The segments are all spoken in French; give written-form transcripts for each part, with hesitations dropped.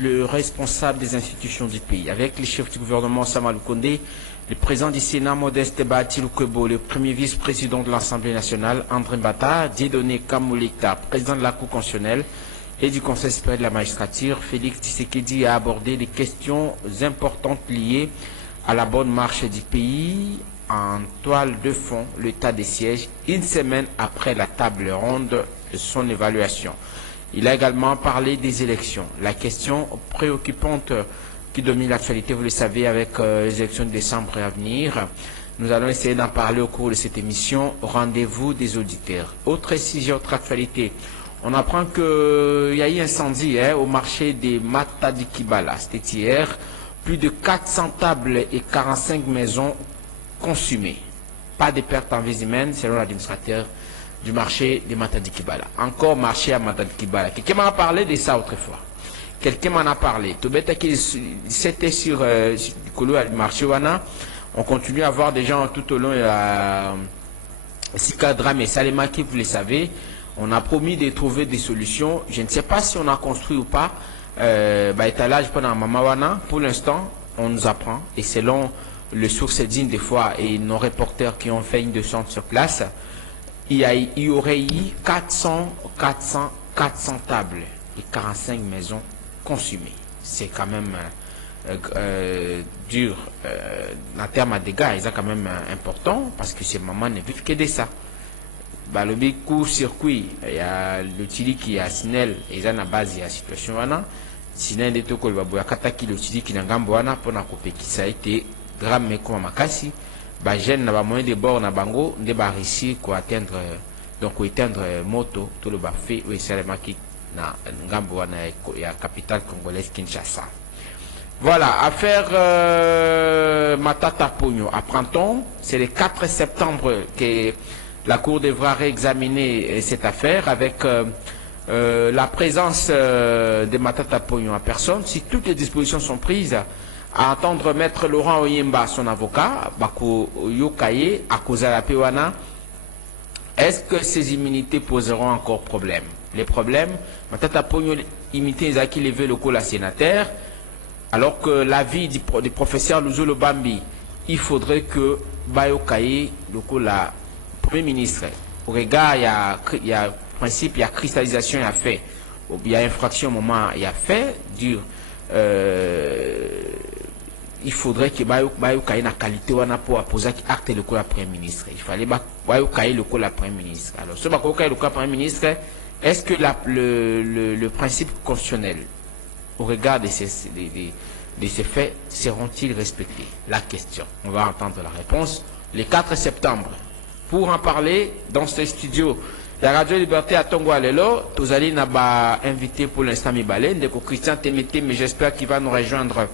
le responsable des institutions du pays, avec les chefs du gouvernement Samalou Kondé, le président du Sénat Modeste Bahati Lukwebo, le premier vice-président de l'Assemblée nationale André Mbata, Dieudonné Kamolekta, président de la Cour constitutionnelle et du Conseil supérieur de la magistrature, Félix Tshisekedi a abordé des questions importantes liées à la bonne marche du pays en toile de fond, l'état des sièges, une semaine après la table ronde de son évaluation. Il a également parlé des élections. La question préoccupante qui domine l'actualité, vous le savez, avec les élections de décembre à venir. Nous allons essayer d'en parler au cours de cette émission. Rendez-vous des auditeurs. Autre sujet, autre actualité. On apprend qu'il y a eu incendie au marché des Matadi-Kibala. C'était hier. Plus de 400 tables et 45 maisons consumées. Pas de pertes en vie humaine, selon l'administrateur du marché des Matadi-Kibala. Encore marché à Matadi-Kibala. Quelqu'un m'a parlé de ça autrefois. Quelqu'un m'en a parlé. C'était sur le marché Wana. On continue à voir des gens tout au long de la Sikadram et Salemaki, vous le savez. On a promis de trouver des solutions. Je ne sais pas si on a construit ou pas. Étalage pendant Mamawana. Pour l'instant, on nous apprend. Et selon le sources dignes des fois et nos reporters qui ont fait une descente sur place, il y aurait eu 400 tables et 45 maisons consumées. C'est quand même dur en termes de dégâts. Ils sont quand même important parce que ces mamans ne vivent que de ça. Le court-circuit, il y a le Tili qui a Sinel, et à la base, il y a la situation. Sinel de Toko, il y a Kataki, le Tili qui n'a pas pour la couper, qui ça a été drame, mais comme Makasi. Jeune n'a pas moyen de bord na bango de réussir quoi atteindre donc éteindre moto tout le bafé ou seulement qui na ngambo na ya capitale congolaise Kinshasa. Voilà, affaire Matata Pogno. Apprend-on, c'est le 4 septembre que la Cour devra réexaminer cette affaire avec la présence de Matata Pogno en personne. Si toutes les dispositions sont prises, à entendre maître Laurent Oyemba, son avocat, Bako Yokaye, à cause de la Pewana, est-ce que ces immunités poseront encore problème? Les problèmes, Matata Pogno imité Isaki Levé le la sénateur, alors que l'avis du professeur Luzolo Bambi, il faudrait que Bayokaye, le la Premier ministre, au regard, il y a principe, il y a cristallisation, il y a fait, il y a infraction au moment, il y a fait, dur. Il faudrait que Bayokaye na qualité wana pour poser acte le coup la Premier ministre. Il fallait Bayokaye le coup la Premier ministre. Alors, ce Bayokaye le coup la Premier ministre, est-ce que le principe constitutionnel, au regard de ces faits, seront-ils respectés? La question. On va entendre la réponse le 4 septembre. Pour en parler, dans ce studio, la Radio Liberté à Tongo Alelo, Tozali n'a pas invité pour l'instant Mibalen, de Christian Temete, mais j'espère qu'il va nous rejoindre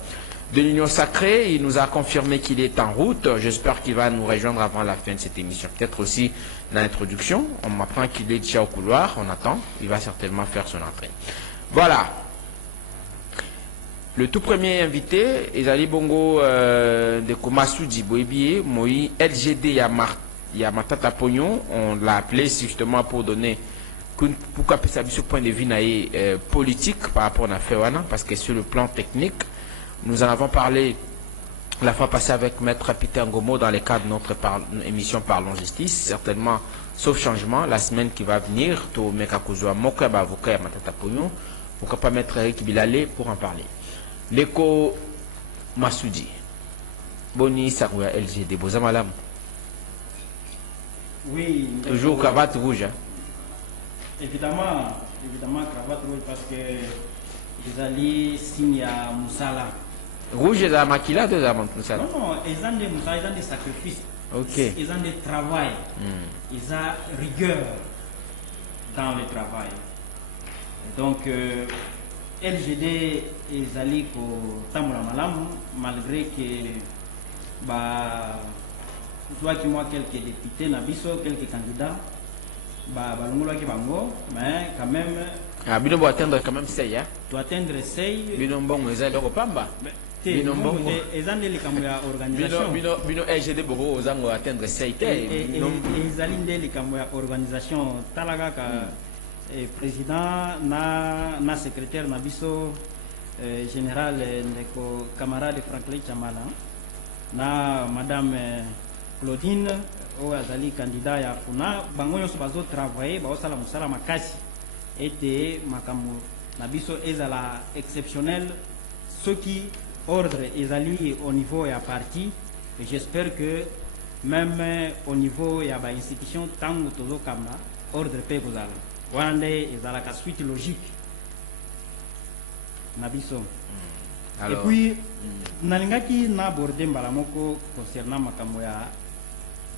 de l'Union Sacrée. Il nous a confirmé qu'il est en route. J'espère qu'il va nous rejoindre avant la fin de cette émission. Peut-être aussi l'introduction. On m'apprend qu'il est déjà au couloir. On attend. Il va certainement faire son entrée. Voilà. Le tout premier invité, Ezali Bongo de Komasu Djiboébie, Moï LGD Yamatata Pognon. On l'a appelé justement pour donner pourquoi ça ce point de vue politique par rapport à l'affaire Wana, parce que sur le plan technique, nous en avons parlé la fois passée avec Maître Peter Ngomo dans le cadre de notre émission Parlons Justice. Certainement, sauf changement, la semaine qui va venir, tout Mekakouzoua Mokaba avocat à Matata Pognon, pourquoi pas Maître Eric Bilalé pour en parler. L'écho Massoudi, Boni Sarouya LGD, Bozamalam. Oui. Toujours cravate rouge. Hein? Évidemment, cravate rouge parce que les alliés signent à Moussala. Rouge et la maquilla de la Moussala. Non, ils ont des Moussala, ils ont des sacrifices. Okay. Ils ont des travail. Ils ont rigueur dans le travail. Donc, LGD et Zali pour Tamura Malam, malgré que soit qui moi quelques députés, Nabiso, quelques candidats, mais quand même. Ah, Bino doit atteindre quand même 6, hein? Doit atteindre 6. Bino bon, ils ont le pamba. Bino bon, ils ont des organisation. Bino LGD Boro, ils ont atteindre 6. Ils ont des organisation. Talaga, président, na secrétaire, Nabiso. général ndeko camarade Franklin Chamala na madame Claudine oyo azali candidat ya FUNA bango nyonso bazo travailler baosala mosala makasi ete makambo na biso ezala exceptionnel soki ordre ezali au niveau ya parti. J'espère que même au niveau ya ba institution tango tozokamba ordre pe kozala wana nde ezalaka suite logique na biso. Et puis nalingaki na aborde mbala moko concernant makambo ya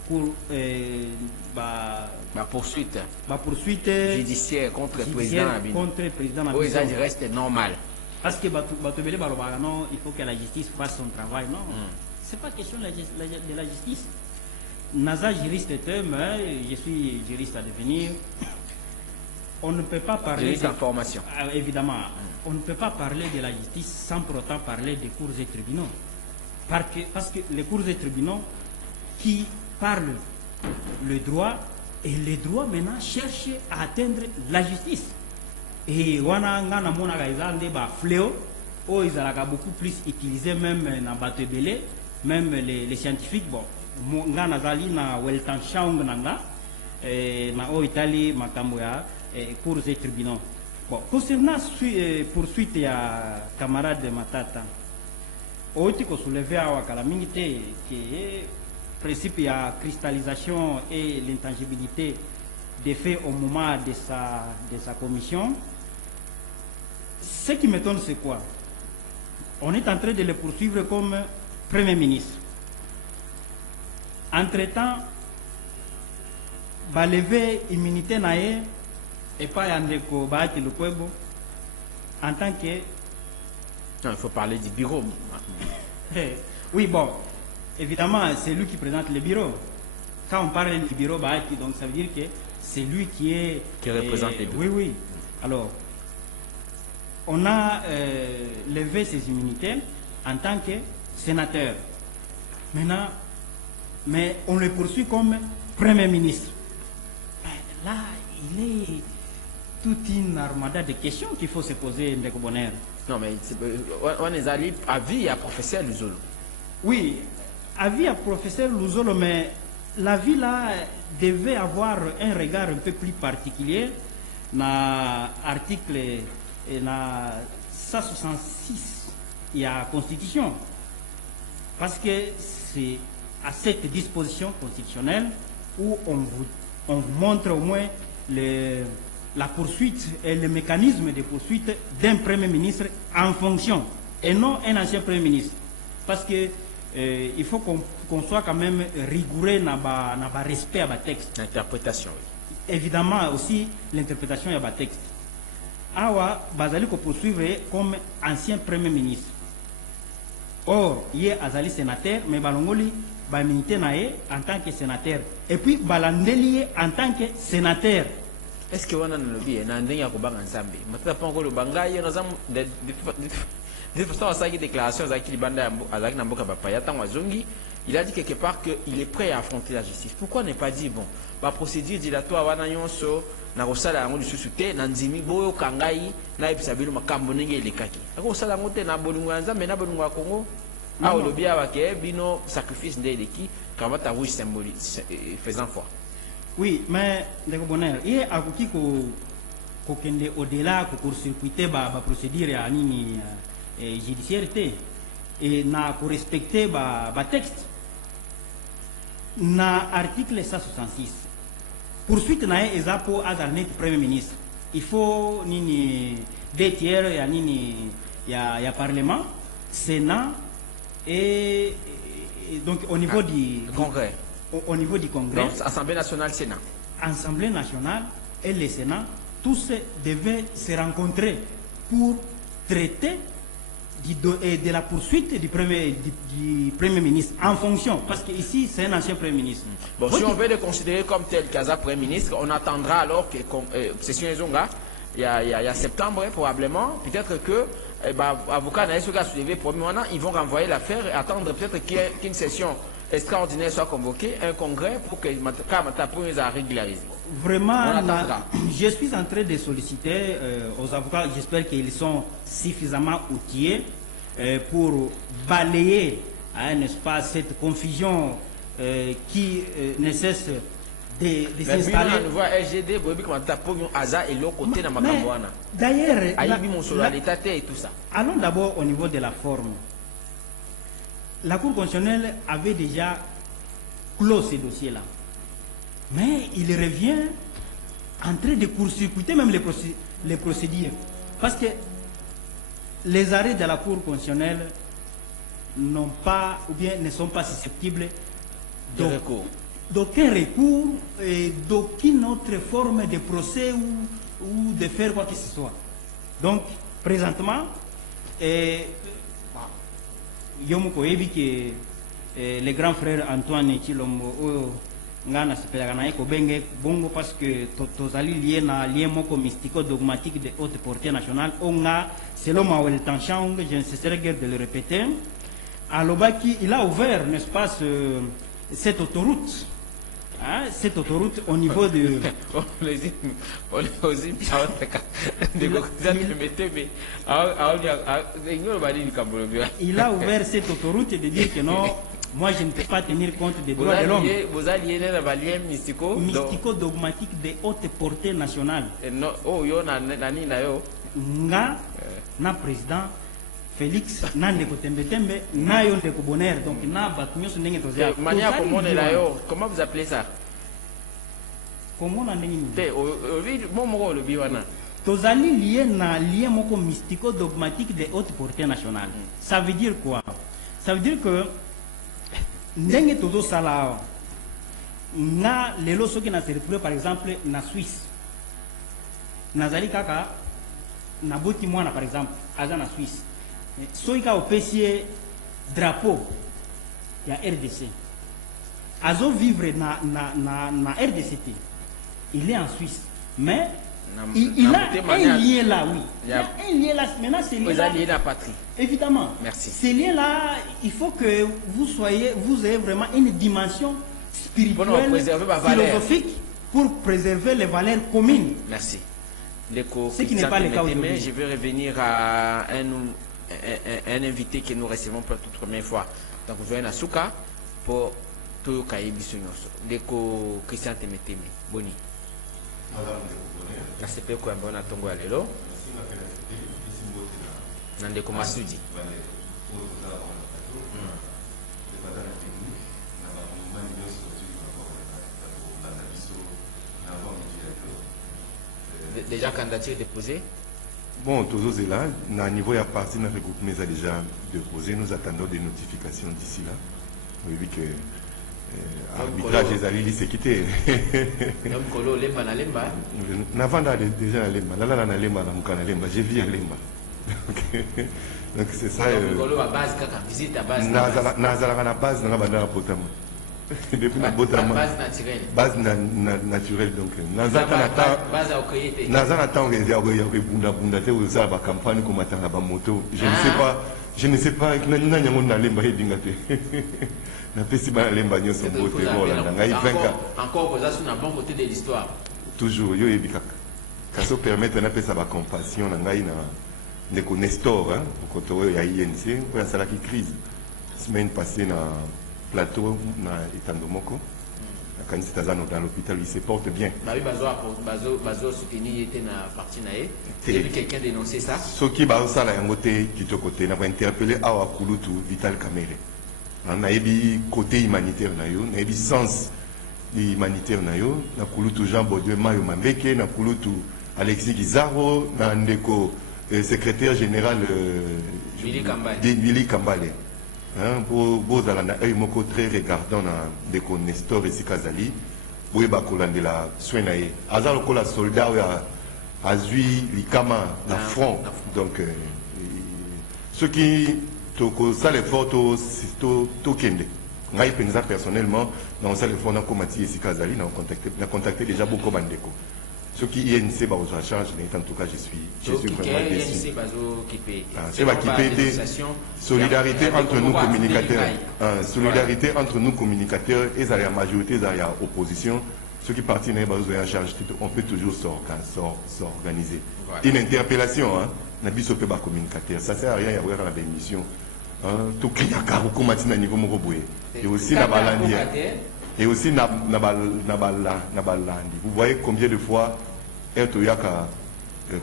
pour ba poursuite judiciaire contre le président oui, ça reste normal parce que bato belé balobaka non, il faut que la justice fasse son travail. Non, c'est pas question de la justice. Naza juriste mais je suis juriste à devenir. On ne peut pas parler juriste en formation. Évidemment, on ne peut pas parler de la justice sans pour autant parler des cours et tribunaux. Parce que les cours et tribunaux qui parlent le droit, et les droits maintenant cherchent à atteindre la justice. Et wana ngana mona gaizande ba fléau, oh ils ont beaucoup plus utilisé même na bateau belé, même les scientifiques bon. Ngana zali na weltan shaung nanga, na o Italie makambo ya cours et tribunaux. Bon, concernant poursuite ya camarade Matata, oti ko soulever awa kala mingite que principe ya cristallisation et l'intangibilité des faits au moment de sa commission. Ce qui m'étonne, c'est quoi? On est en train de le poursuivre comme Premier ministre. Entre-temps, va lever immunité nae et pas Andeko Bahati Lukwebo en tant que... Non, il faut parler du bureau. Oui, bon, évidemment, c'est lui qui présente le bureau. Quand on parle du bureau Bahati, donc ça veut dire que c'est lui qui est... Qui représente les bureaux. Oui, oui. Alors, on a levé ses immunités en tant que sénateur. Maintenant, mais on le poursuit comme Premier ministre. Là, il est toute une armada de questions qu'il faut se poser, Ndeko Bonheur. Non, mais on est allé à vie à professeur Luzolo. Oui, avis à professeur Luzolo, mais la vie là devait avoir un regard un peu plus particulier dans l'article 166 de la Constitution. Parce que c'est à cette disposition constitutionnelle où on vous montre au moins la poursuite et le mécanisme de poursuite d'un Premier ministre en fonction et non un ancien Premier ministre. Parce que il faut qu'on soit quand même rigoureux dans le respect à la texte. L'interprétation, oui. Évidemment aussi l'interprétation à la texte. Awa, Bazali ko poursuivre comme ancien Premier ministre. Or, il est Azali sénateur, mais Balongoli va militer en tant que sénateur. Et puis, Balandeli en tant que sénateur. Est-ce que vous avez un endroit où vous avez ensemble? Maintenant, pas encore le Bangaï, nous avons des déclarations il a dit quelque part qu'il est prêt à affronter la justice. Pourquoi ne pas dire, bon, la procédure dilatoire, na kosala yango lisusu te na ndimi boyo kangai na ebisa bino makambo ndenge elekaki akosala yango te na bolingo ya Nzambe na bolingo ya Congo awa lobi awa ke bino sacrifice nde eleki kavata rouge symbolique faisant foi. Oui, mais Ndeko Bonheur ye akoki kokende au-delà court-circuiter ba procédure ya nini judiciaire te et na ko respecter ba texte na article 166. Poursuite nae ezapo azarnet Premier ministre. Il faut nini deux tiers ya nini ya parlement, Sénat et donc au niveau du Congrès. Au niveau du Congrès. Donc Assemblée nationale, Sénat. Assemblée nationale et le Sénat, tous devaient se rencontrer pour traiter de la poursuite du Premier ministre en fonction, parce qu'ici c'est un ancien Premier ministre. Bon, si on veut le considérer comme tel Kaza Premier ministre, on attendra alors que session Zonga, il y a septembre probablement, peut-être que avocat n'a pas soulevé pour moi, ils vont renvoyer l'affaire et attendre peut-être qu'il y ait une session extraordinaire soit convoqué, un congrès pour que Matapo nous a régularisé. Vraiment, je suis en train de solliciter aux avocats, j'espère qu'ils sont suffisamment outillés pour balayer, n'est-ce pas, cette confusion qui ne cesse de s'installer. D'ailleurs, allons d'abord au niveau de la forme. La Cour constitutionnelle avait déjà clos ces dossiers-là. Mais il revient en train de court-circuiter même les procédures. Parce que les arrêts de la Cour constitutionnelle n'ont pas, ou bien ne sont pas susceptibles d'aucun recours et d'aucune autre forme de procès ou de faire quoi que ce soit. Donc, présentement, Yomoko Ebi, que le grand frère Antoine Chilombo, ngana sepelaka eko benge bongo parce que tozali lié na lien moko mystico dogmatique de haute portée nationale onga selon Mawel Tanchang, je ne cesserai guère de le répéter. Alobaki, il a ouvert, n'est-ce pas, cette autoroute, hein, cette autoroute au niveau de il a ouvert cette autoroute et de dire que non, moi, je ne peux pas tenir compte des droits de l'homme. Vous alliez un mystico-dogmatique de haute portée nationale. Na président Félix, na ndeko tembe, na yo ndeko bonheur. Donc, na batunyo su ndenge tozea. Comment vous appelez ça? Comment on a dit? Tozali lié na lien moko mystico-dogmatique de haute portée nationale. Ça veut dire quoi? Ça veut dire que ndenge tozo sala na lelo soki na se retrouver par exemple na Suisse nazali kaka na boti mwana par exemple aza na Suisse soki ka opesi drapeau ya RDC azo vivre na RDCT, il est en Suisse mais il a un lien là, oui. Il y a un lien là. Maintenant, c'est lié la patrie. Évidemment. Merci. Ces liens-là, il faut que vous ayez vraiment une dimension spirituelle, philosophique, pour préserver les valeurs communes. Merci. Ce qui n'est pas le cas aujourd'hui. Je vais revenir à un invité que nous recevons pour la toute première fois. Donc, vous voyez Nasuka pour tout Kaïbissonos. Deko Christian Temeteme. Boni. Na sepe kwa mbona tongo lelo na ndeko Masudi déjà candidature déposée. Bon, tous là, à niveau à partir de notre regroupement a déjà déposé, nous attendons des notifications d'ici là. Oui, vu que arbitrage des alliés c'est quitté. Navanda déjà à Lemba, là na Lemba, na Mukana Lemba, j'ai vu à Lemba. Donc c'est ça. Nazala na base na banda potama. Depuis na potama. Base naturelle donc. Nazana temps il y a bunda bunda te usa ba campagne comme atanga ba moto. Je ne sais pas na nyango na Lemba hedingate. Encore vous êtes sur le bon côté de l'histoire. Toujours, yo ebikaka. Kaso permettre na pesa ba compassion na ngai na ndeko Nestor hein, côté ya INC, pour ça la crise. Semaine passée na plateau na Itandomoko. La candidat dans l'hôpital, il se porte bien. Bah oui, bazo soutenu était na partie naé. J'ai vu quelqu'un dénoncer ça. Ce qui ba ça la ngote qui to côté na interpellé Awa Kulutu Vital Kamere. On a eu côté humanitaire, on a eu sens humanitaire, on a eu Jean Baudouin Mayo Mambeke, on a eu Alexis Gizaro, on a eu secrétaire général Willy Kambale. Pour un moko très regardant de Nestor et Sikazali, pour de la soigner. Azal ko la soldat a zui likama na front. Donc ceux qui ça les photos to kende. Ngai penza personnellement dans ça les fonds na komati et Sikazali na contacté déjà beaucoup bandeko. Ce qui INC bah, aux charge, en tout cas, je suis vraiment déçu. C'est qui solidarité entre nous communicateurs. Solidarité entre nous communicateurs et la majorité et la opposition. Ceux qui partent en charge, on peut toujours s'organiser. Une interpellation, hein, n'a pas de communicateur. Ça ne sert à rien d'avoir la émission. Tout client à niveau Moroboué. Et aussi la balandi. Et aussi Nabalandi. Vous voyez combien de fois Toyaka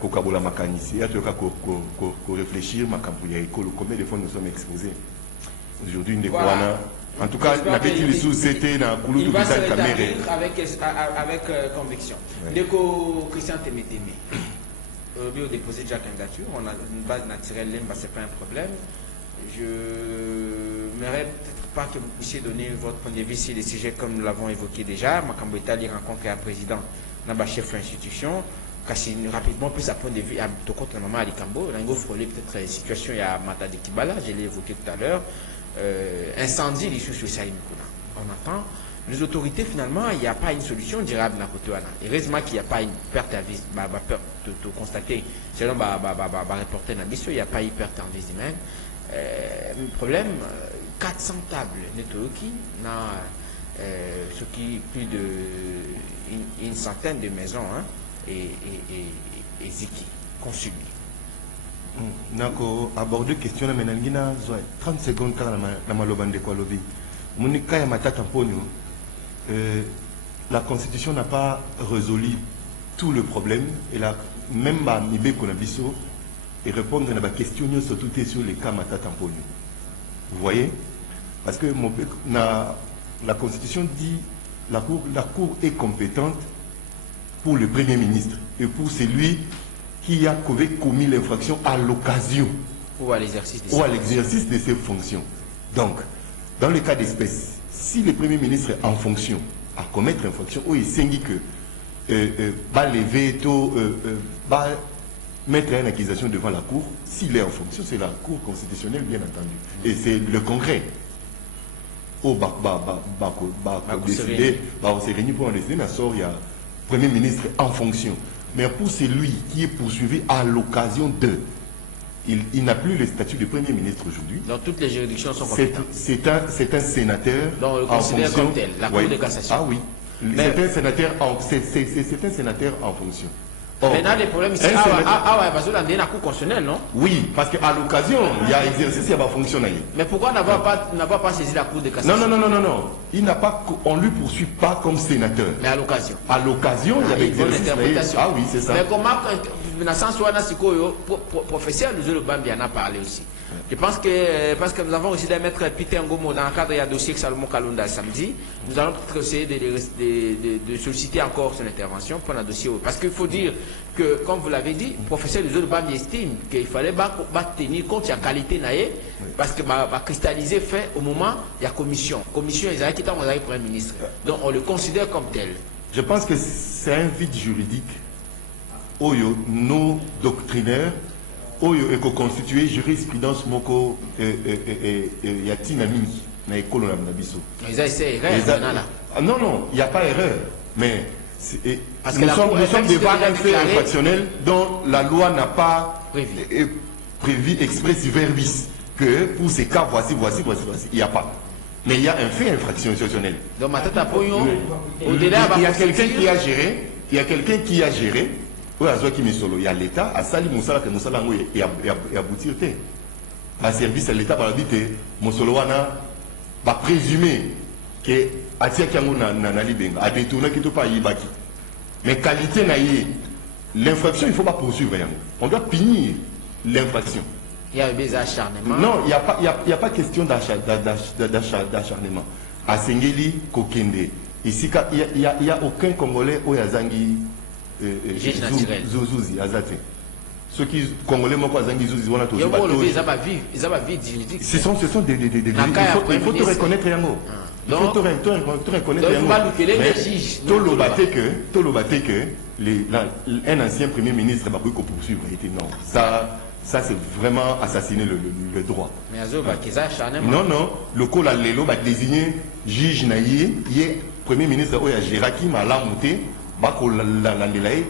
Kokabola Makanisi, réfléchir, combien de fois nous sommes exposés. Aujourd'hui, en tout cas, la petite sous c'était dans le il va se rétablir avec conviction. Déco Christian Temeteme. Aujourd'hui, on a déposé déjà candidature. On a une base naturelle, ce n'est pas un problème. Je n'aimerais peut-être pas que vous puissiez donner votre point de vue sur les sujets comme nous l'avons évoqué déjà. Makambo Itali rencontre un président, un chef de l'institution. Rapidement, plus à point de vue, à contre la maman Alikambo, il y a peut-être une situation, il y a Mata de Kibala, je l'ai évoqué tout à l'heure. Incendie, les choses sur on attend. Les autorités, finalement, il n'y a pas une solution durable dans le côté. Heureusement qu'il n'y a pas une perte à vie, de constater, selon reporter dans il n'y a pas une perte en vie humaine. Le problème, 400 tables nettoyées, ce qui plus de une centaine de maisons hein, et ziki consumies. Nako aborder question mais nangina 30 secondes car na malobande kwa lobi munika ya matata mponyo la constitution n'a pas résolu tout le problème et la même ba mibe kona biso et répondre à la question surtout sur les cas matata mponyo. Vous voyez parce que la constitution dit la cour est compétente pour le premier ministre et pour celui qui a commis l'infraction à l'occasion ou à l'exercice de ses fonctions. Donc, dans le cas d'espèce, si le Premier ministre est en fonction à commettre l'infraction, ou il s'indique que va lever va mettre une accusation devant la Cour, s'il est en fonction, c'est la Cour constitutionnelle, bien entendu. Et c'est le Congrès. On s'est réunis pour en décider, mais il y a le Premier ministre en fonction. Mais pour celui qui est poursuivi à l'occasion de, il n'a plus le statut de Premier ministre aujourd'hui. Donc toutes les juridictions sont compétentes. C'est un sénateur donc, on le considère comme tel, la Cour de cassation. Ah oui, c'est un sénateur en fonction. Or, maintenant, les problèmes ici, parce que là, la Cour constitutionnelle, non? Oui, parce qu'à l'occasion, il y a exercice, il va fonctionner. Mais pourquoi n'avoir pas saisi la Cour de cassation? Non. On ne lui poursuit pas comme sénateur. Mais à l'occasion. À l'occasion, il y a exercice. Ah oui, c'est ça. Mais comment, dans le sens où on a professeur, nous en a parlé aussi. Je pense que, parce que nous avons aussi de mettre Peter Ngomo dans le cadre du dossier que Salomon Kalunda samedi, nous allons essayer de solliciter encore son intervention pour un dossier. Parce qu'il faut dire que, comme vous l'avez dit, le professeur Luzolo estime qu'il fallait tenir compte de la qualité naïe, parce que cristalliser fait au moment il y a commission. Commission, ils ont quitté le Premier ministre. Donc on le considère comme tel. Je pense que c'est un vide juridique. Nos doctrinaires, et constitué jurisprudence moko yatina mingi na école na biso. Ils ont essayé erreur là. Non, il n'y a pas erreur, mais nous sommes devant un fait infractionnel dont la loi n'a pas prévu express verbis que pour ces cas voici, il n'y a pas. Mais il y a un fait infractionnel. Donc il y a quelqu'un qui a géré. Il y a l'État, à Sali Moussala, que Moussala et aboutir. Le service à l'État, par la vie, Moussolwana va présumer que Atia Kiango n'a libéra, a détourné qui ne pas y baki. Mais qualité naïe, l'infraction, il ne faut pas poursuivre. On doit punir l'infraction. Il y a des acharnements. Non, il n'y a pas question d'acharnement. À Sengeli, Kokende. Ici, il n'y a aucun Congolais au Yazangi. Zouzouzi, Azate. Ceux qui Congolais, moi, Zouzi, ils ont ce sont des il faut te reconnaître Yango. Il faut te reconnaître Yango. Un ancien Premier ministre va poursuivre. Non, ça c'est vraiment assassiner le droit. Non, le col a désigné juge Naïe, Premier ministre Oya Géraki m'a monté. la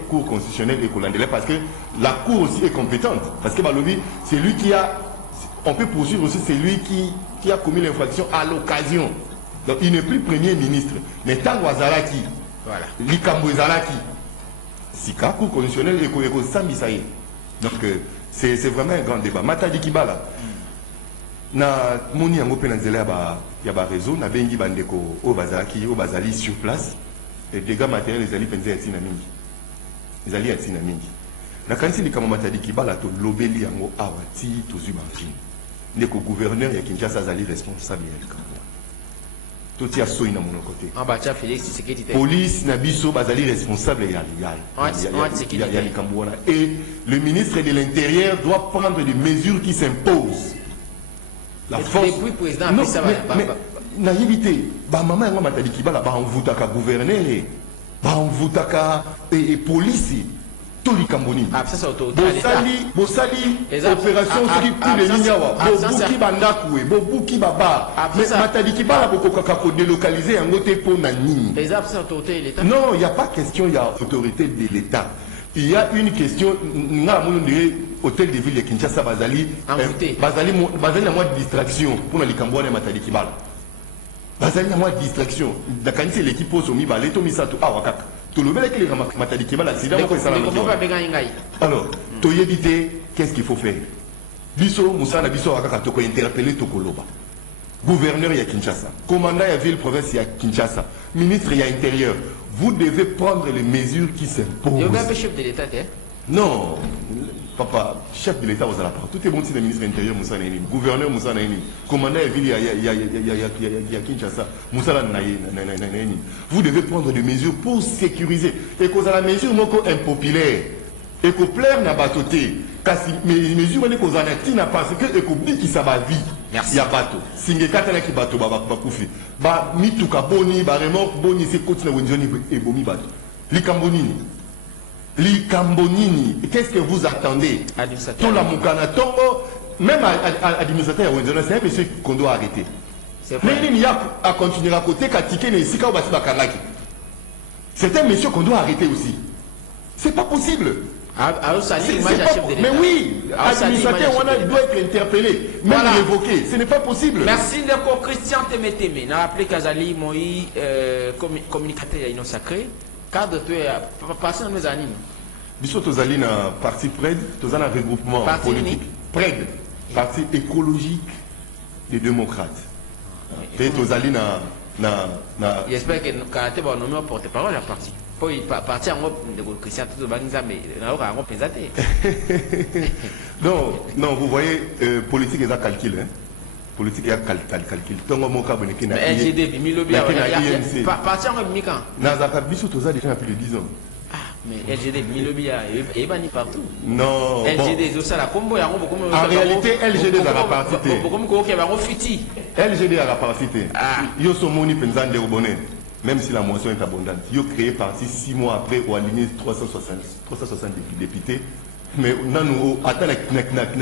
Cour constitutionnelle et Kolandela, parce que la Cour aussi est compétente. Parce que Balobi, c'est lui qui a. On peut poursuivre aussi, c'est lui qui a commis l'infraction à l'occasion. Donc il n'est plus Premier ministre. Mais Tango Azaraki, voilà. Likambo Azaraki, Sika, Cour constitutionnelle et Koyeko Sambisaï. Donc c'est vraiment un grand débat. Matadi Kibala. Na moni yango pe na nzela ya ba réseau na bengi bandeko o bazaki o bazali sur place et dégâts matériels les ali penza ya tina mingi les ali ya tina mingi na kanisi likama matadi kibala to lobeli yango awati to zuba fin ndeko gouverneur ya Kinshasa azali responsable ya likama to tia soyi na mon côté abacha Félix Tshisekedi police na biso bazali responsable ya likama et le ministre de l'Intérieur doit prendre des mesures qui s'imposent. La force. Depuis président non, mais naïvité, maman et matadi kibala ba envoutaka gouverneur ba envoutaka et police tout les Camboni. Ah ça c'est autorité. Bosali opération qui tous les lignawa. Bobuki bandakoué, bobuki baba. Mais matadi kibala bokokaka ko délocaliser en côté pour nani. Les abs c'est autorité de l'État. Non, il y a pas question, il y a autorité de l'État. Il y a une question, hôtel de ville de Kinshasa Bazali, Bazali a moins de distraction pour les Cambouane et Matadi Kibala. Bazali a moins de distraction. D'accord, c'est l'équipe au sommet, balé, Tomi Sato, Awakak. Tout le monde avec les Matadi Kibala, c'est là où ça va. Alors, Toyébité, qu'est-ce qu'il faut faire? Bisso, Moussa, Bisso, Awakak, Toko interpeller Tokoloba. Gouverneur, il y a Kinshasa. Commandant, il y a ville, province, il y a Kinshasa. Ministre, il y a intérieur. Vous devez prendre les mesures qui s'imposent. Il y a un chef de l'État, non, papa, chef de l'État, vous allez pas. Tout est bon si le ministre de l'Intérieur, Moussa Naïni, gouverneur Moussa Naïni, commandant de ville, il y a Kinshasa, Moussa Naïni. Vous devez prendre des mesures pour sécuriser. Et que la mesure est impopulaire, et que plaire n'a pas toté. Les mesures qu'on a n'a parce que et qui ça va vie. Merci. Il y a bateau. Singekata qui bateau ba koufi. Ba mituka boni ba remorque boni c'est continue wenjoni et bomi bateau. Li Cambonini, qu'est-ce que vous attendez? Tout la Moukana Tongo, même administrateur wenjoni, c'est un monsieur qu'on doit arrêter. Mais il y a à continuer à côté qu'à ticket les sika ou basibakalaki. C'est un monsieur qu'on doit arrêter aussi. C'est pas possible. Mais oui, l'administrateur doit être interpellé, même voilà. L'évoquer. Ce n'est pas possible. Merci Ndeko Christian Temeteme. N'a appelé Kazali Moï, communicateur à Union Sacrée. Cadre, tu es passé dans nos animes. Bissot Tozali na parti PRED, Tozali un regroupement politique. PRED, parti écologique des démocrates. Et Tozali na. J'espère que Karaté va nommer porte-parole à parti. Pour partir en de Christian tout mais non, vous voyez, politique est un calcul. Hein? Politique est un calcul. LGD, partir en Mikan. Nazaka Bissou Toza déjà plus de 10 ans. Ah, mais LGD, Milobia, et banni partout. Non. LGD, ça la combo, en réalité, LGD a la partité. LGD a la partité. Yo somoni penzan de Obonné. Même si la moisson est abondante. Ils ont créé parti 6 mois après ou aligné 360 députés. Mais non, attends,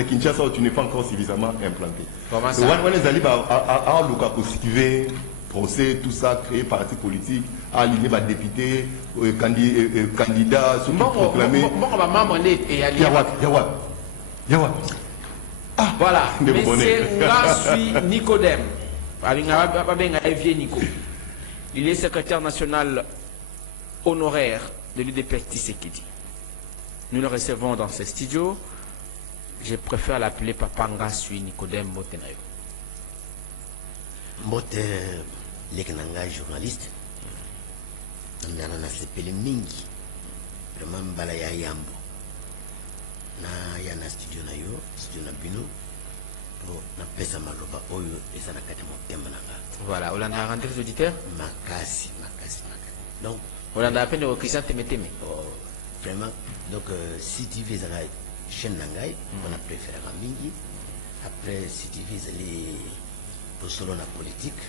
Kinshasa, tu n'es pas encore suffisamment implanté. Comment ça? Les alibes à Luka positivé, procès, tout ça, créé parti politique, aligné des députés, candidats, ceux qui proclamaient. Voilà, monsieur Ngasui Nicodème. Il est secrétaire national honoraire de l'UDPS Tshisekedi. Nous le recevons dans ce studio. Je préfère l'appeler Papa Ngasui Nicodème Motenayo. Mote, les journaliste. On a appelé Mingi. Vraiment, Balaya Yambo. Na yana studio na yo, studio na bino. Na pesa maloba oyo eza na kati motema nanga. Voilà, on a rendu les auditeurs. Makasi. Donc, on a appelé au Christian Temeteme. Vraiment, donc si tu veux la chaîne Nangai, on a préféré à Mingi. Après, si tu veux aller pour solo la politique,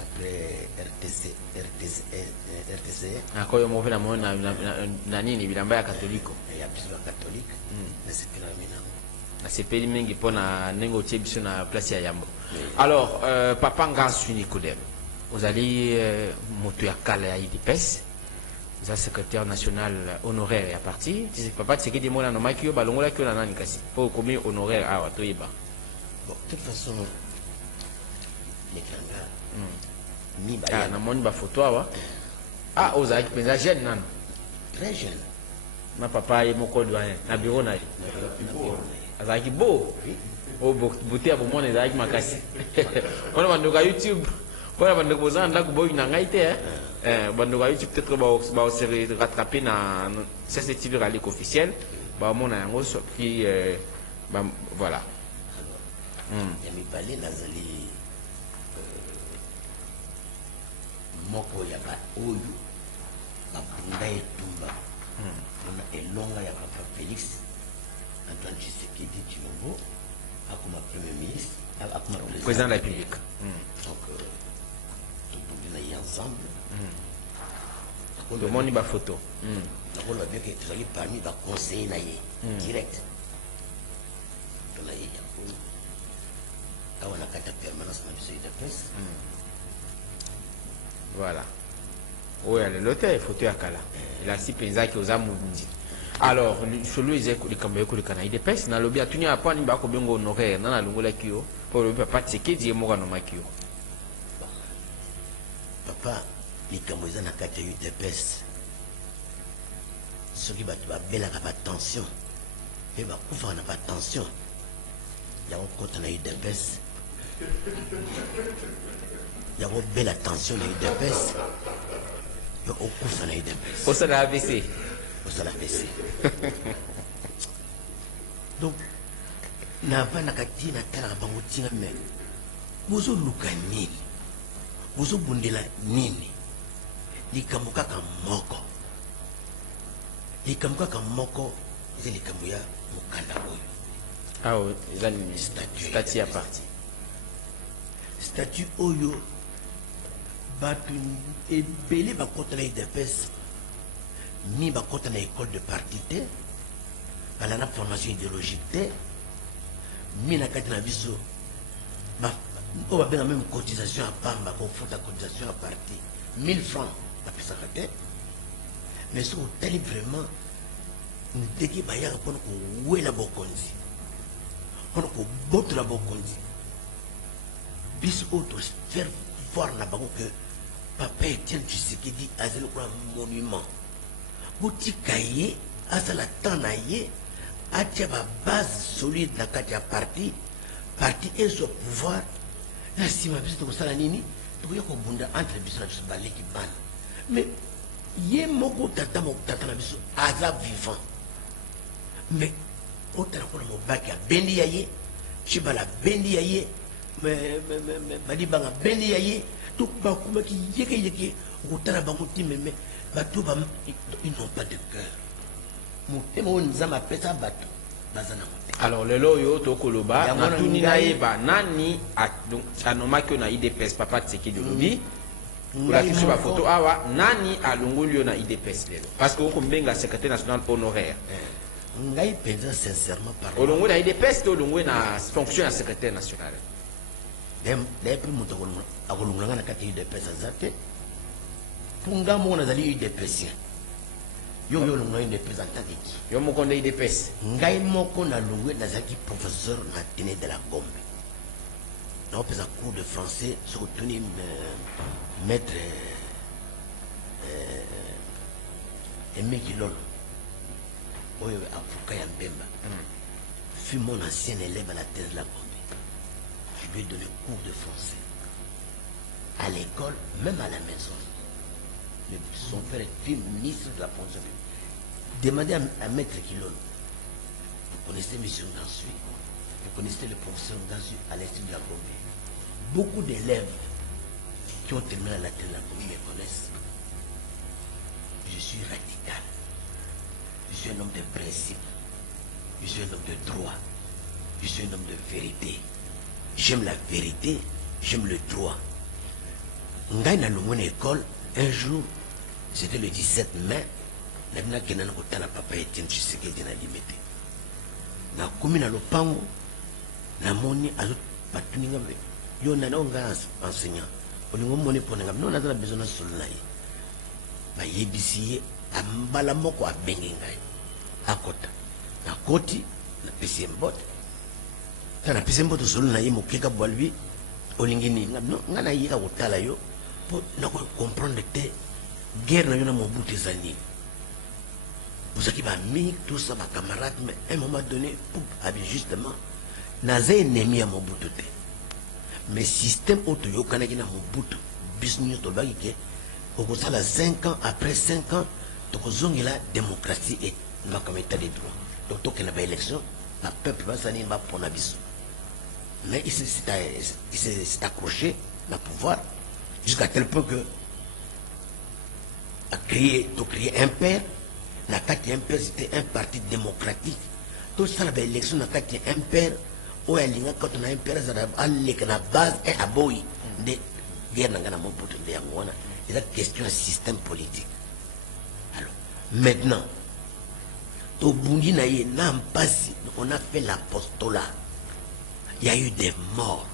après RTC. Encore un mauvais amour, nani ni bilamba catholique. Il y a plusieurs catholiques. Mais c'est que c'est pays mingi pour na négocier sur la place à Yambo. Alors, Papa Ngasui Nicodème, vous allez monter à Calais à IDPS. le secrétaire national honoraire est parti. Papa, c'est que des mots là, non, Makio, balongola, qui on a un kasi. Pour combien honoraire, ah, toi, il va. Bon, de toute façon, les Kanga, ah, na moni ba photo awa. Ah, ozaki penza jeune nan. Très jeune. Ma papa est mon doyen na bureau na. Azaki beau. Oh, beauté à mon ezaki makasi. On va nous YouTube. On va nous poser un lac boy na ngaite on va YouTube peut-être ba se rattraper na CCTV rallye officiel. Ba mon na yango puis voilà. Yami Balé nazali moko ya ba oyo babunda etumba na elonga ya papa Félix Antoine Tshisekedi Tshilombo akoma premier ministre akoma président de la République. Donc tout le monde ensemble. Tout le monde ba photo. On a bien que tu allais parmi les conseillers direct. On a quand on a carte permanence dans le de presse. Voilà. Oui, l'hôtel, photo à Kala. Il a si pensé que aux amours. Alors, celui qui est le Cameroun, le Canada, il dépêche. Dans le bien, tu n'as pas ni bako bengo honoraire. Dans la longue la kio. Pour le papa, c'est qui dit moi dans ma kio. Papa, les Camerounais n'ont qu'à eu des pèses. Ceux qui battent la belle n'a pas de tension. Et bah, on n'a pas de tension. Il y a un côté on a eu des pèses. Il y a une belle attention, on a eu des pèses. Et au coup, on a eu des pèses. Au salaire AVC. Au salaire AVC. Donc, n'avant n'a qu'à dire n'a qu'à la bangotina mais bozo luka nini, bozo bundela nini, likamuka kamoko, likamuka kamoko, c'est likamuya mukanda oyo. Ah oui, ils ont une statue à partir. Statue oyo, batu ebele bakota na IDPS, mi bakota na école de parti te, balana formation idéologique te, mi na kati na biso, on va bien même cotisation à Pamba, qu'on fout la cotisation à parti, 1000 francs, la pisa kate, mais si on telle vraiment, nous dégué bayar pour nous oué la bokonzi, pour nous botte la bokonzi, bis autre faire voir na bango que papa Etienne Tshisekedi a zéro un monument, bouti kaye, a la tanaye, a tia ba base solide na kati ya parti et son pouvoir. Là, si ma visite au Salanini, tu vois qu'on bunda entre les bisous de balai qui ban. Mais, yé moko tata na bisou, azab vivant. Mais, autant qu'on a mon bac à bendi yaye, chibala bendi yaye, mais, badibanga bendi yaye, tout bakuma qui yeke, autant à bangouti, mais, batou bam, ils n'ont pas de cœur. Mon témoin nous a ma pète à bateau. Alors le loyo to koloba na tuni na yeba nani anomaki na IDPS papa tseki de lobi la fiche ba photo awa nani alongolio na IDPS lelo parce que okombenga secrétaire national honoraire ngai penza sincèrement parlant olongo na IDPS to olongo na fonction ya secrétaire national les plus muto akolongo na kati IDPS azate punga mo na zali IDPS yo longo une représentant de qui yo moko na IDPS ngai moko na longo na zaki professeur na tene de la Gombe na opeza cours de français sur tuni maître Aimé Gilolo oyo avocat ya Mbemba fut mon ancien élève à la thèse de la Gombe. Je lui ai donné cours de français à l'école, même à la maison. Son père est ministre de la fonction publique. Demandez à Maître Kilolo. Vous connaissez M. Ngansui, vous connaissez le professeur Ngansui à l'Institut de la Gombe. Beaucoup d'élèves qui ont terminé la thèse de la Gombe me connaissent. Je suis radical. Je suis un homme de principe. Je suis un homme de droit. Je suis un homme de vérité. J'aime la vérité, j'aime le droit. Ngai na longo na école, un jour, c'était le 17 mai, na kena na kotala papa Etienne Tshisekedi na limité. Na komi na lopango, na moni azo batuni ngambe. Yo na nga enseignant. Olingo moni pona ngambe, non na besoin na solna ye. ba yebisi ambala moko abengi ngai akota na koti na pesi mbote na pesi mbote solo na ye mokeka bwa lui olingi nini nga na yika kotala yo po na comprendre te guerre na yo na Mobutu ezali vous avez mis tout ça ma camarade mais à un moment donné pour justement naza ennemi à Mobutu te mais système auto yo kanaki na Mobutu business to baki ke okosala 5 ans après 5 ans tokozongela démocratie et makama état de droit donc tokena ba élection na peuple basani ba pona biso mais il s'est accroché au pouvoir jusqu'à tel point que a créé un père na kati un père c'était un parti démocratique tout ça la élection na kati un père ou alinga quand on a un père ça a na base et à boy de guerre na Mobutu de yangwana c'est la question du système politique. Alors maintenant au Bundi na ye na mpasi on a fait l'apostolat. Il y a eu des morts,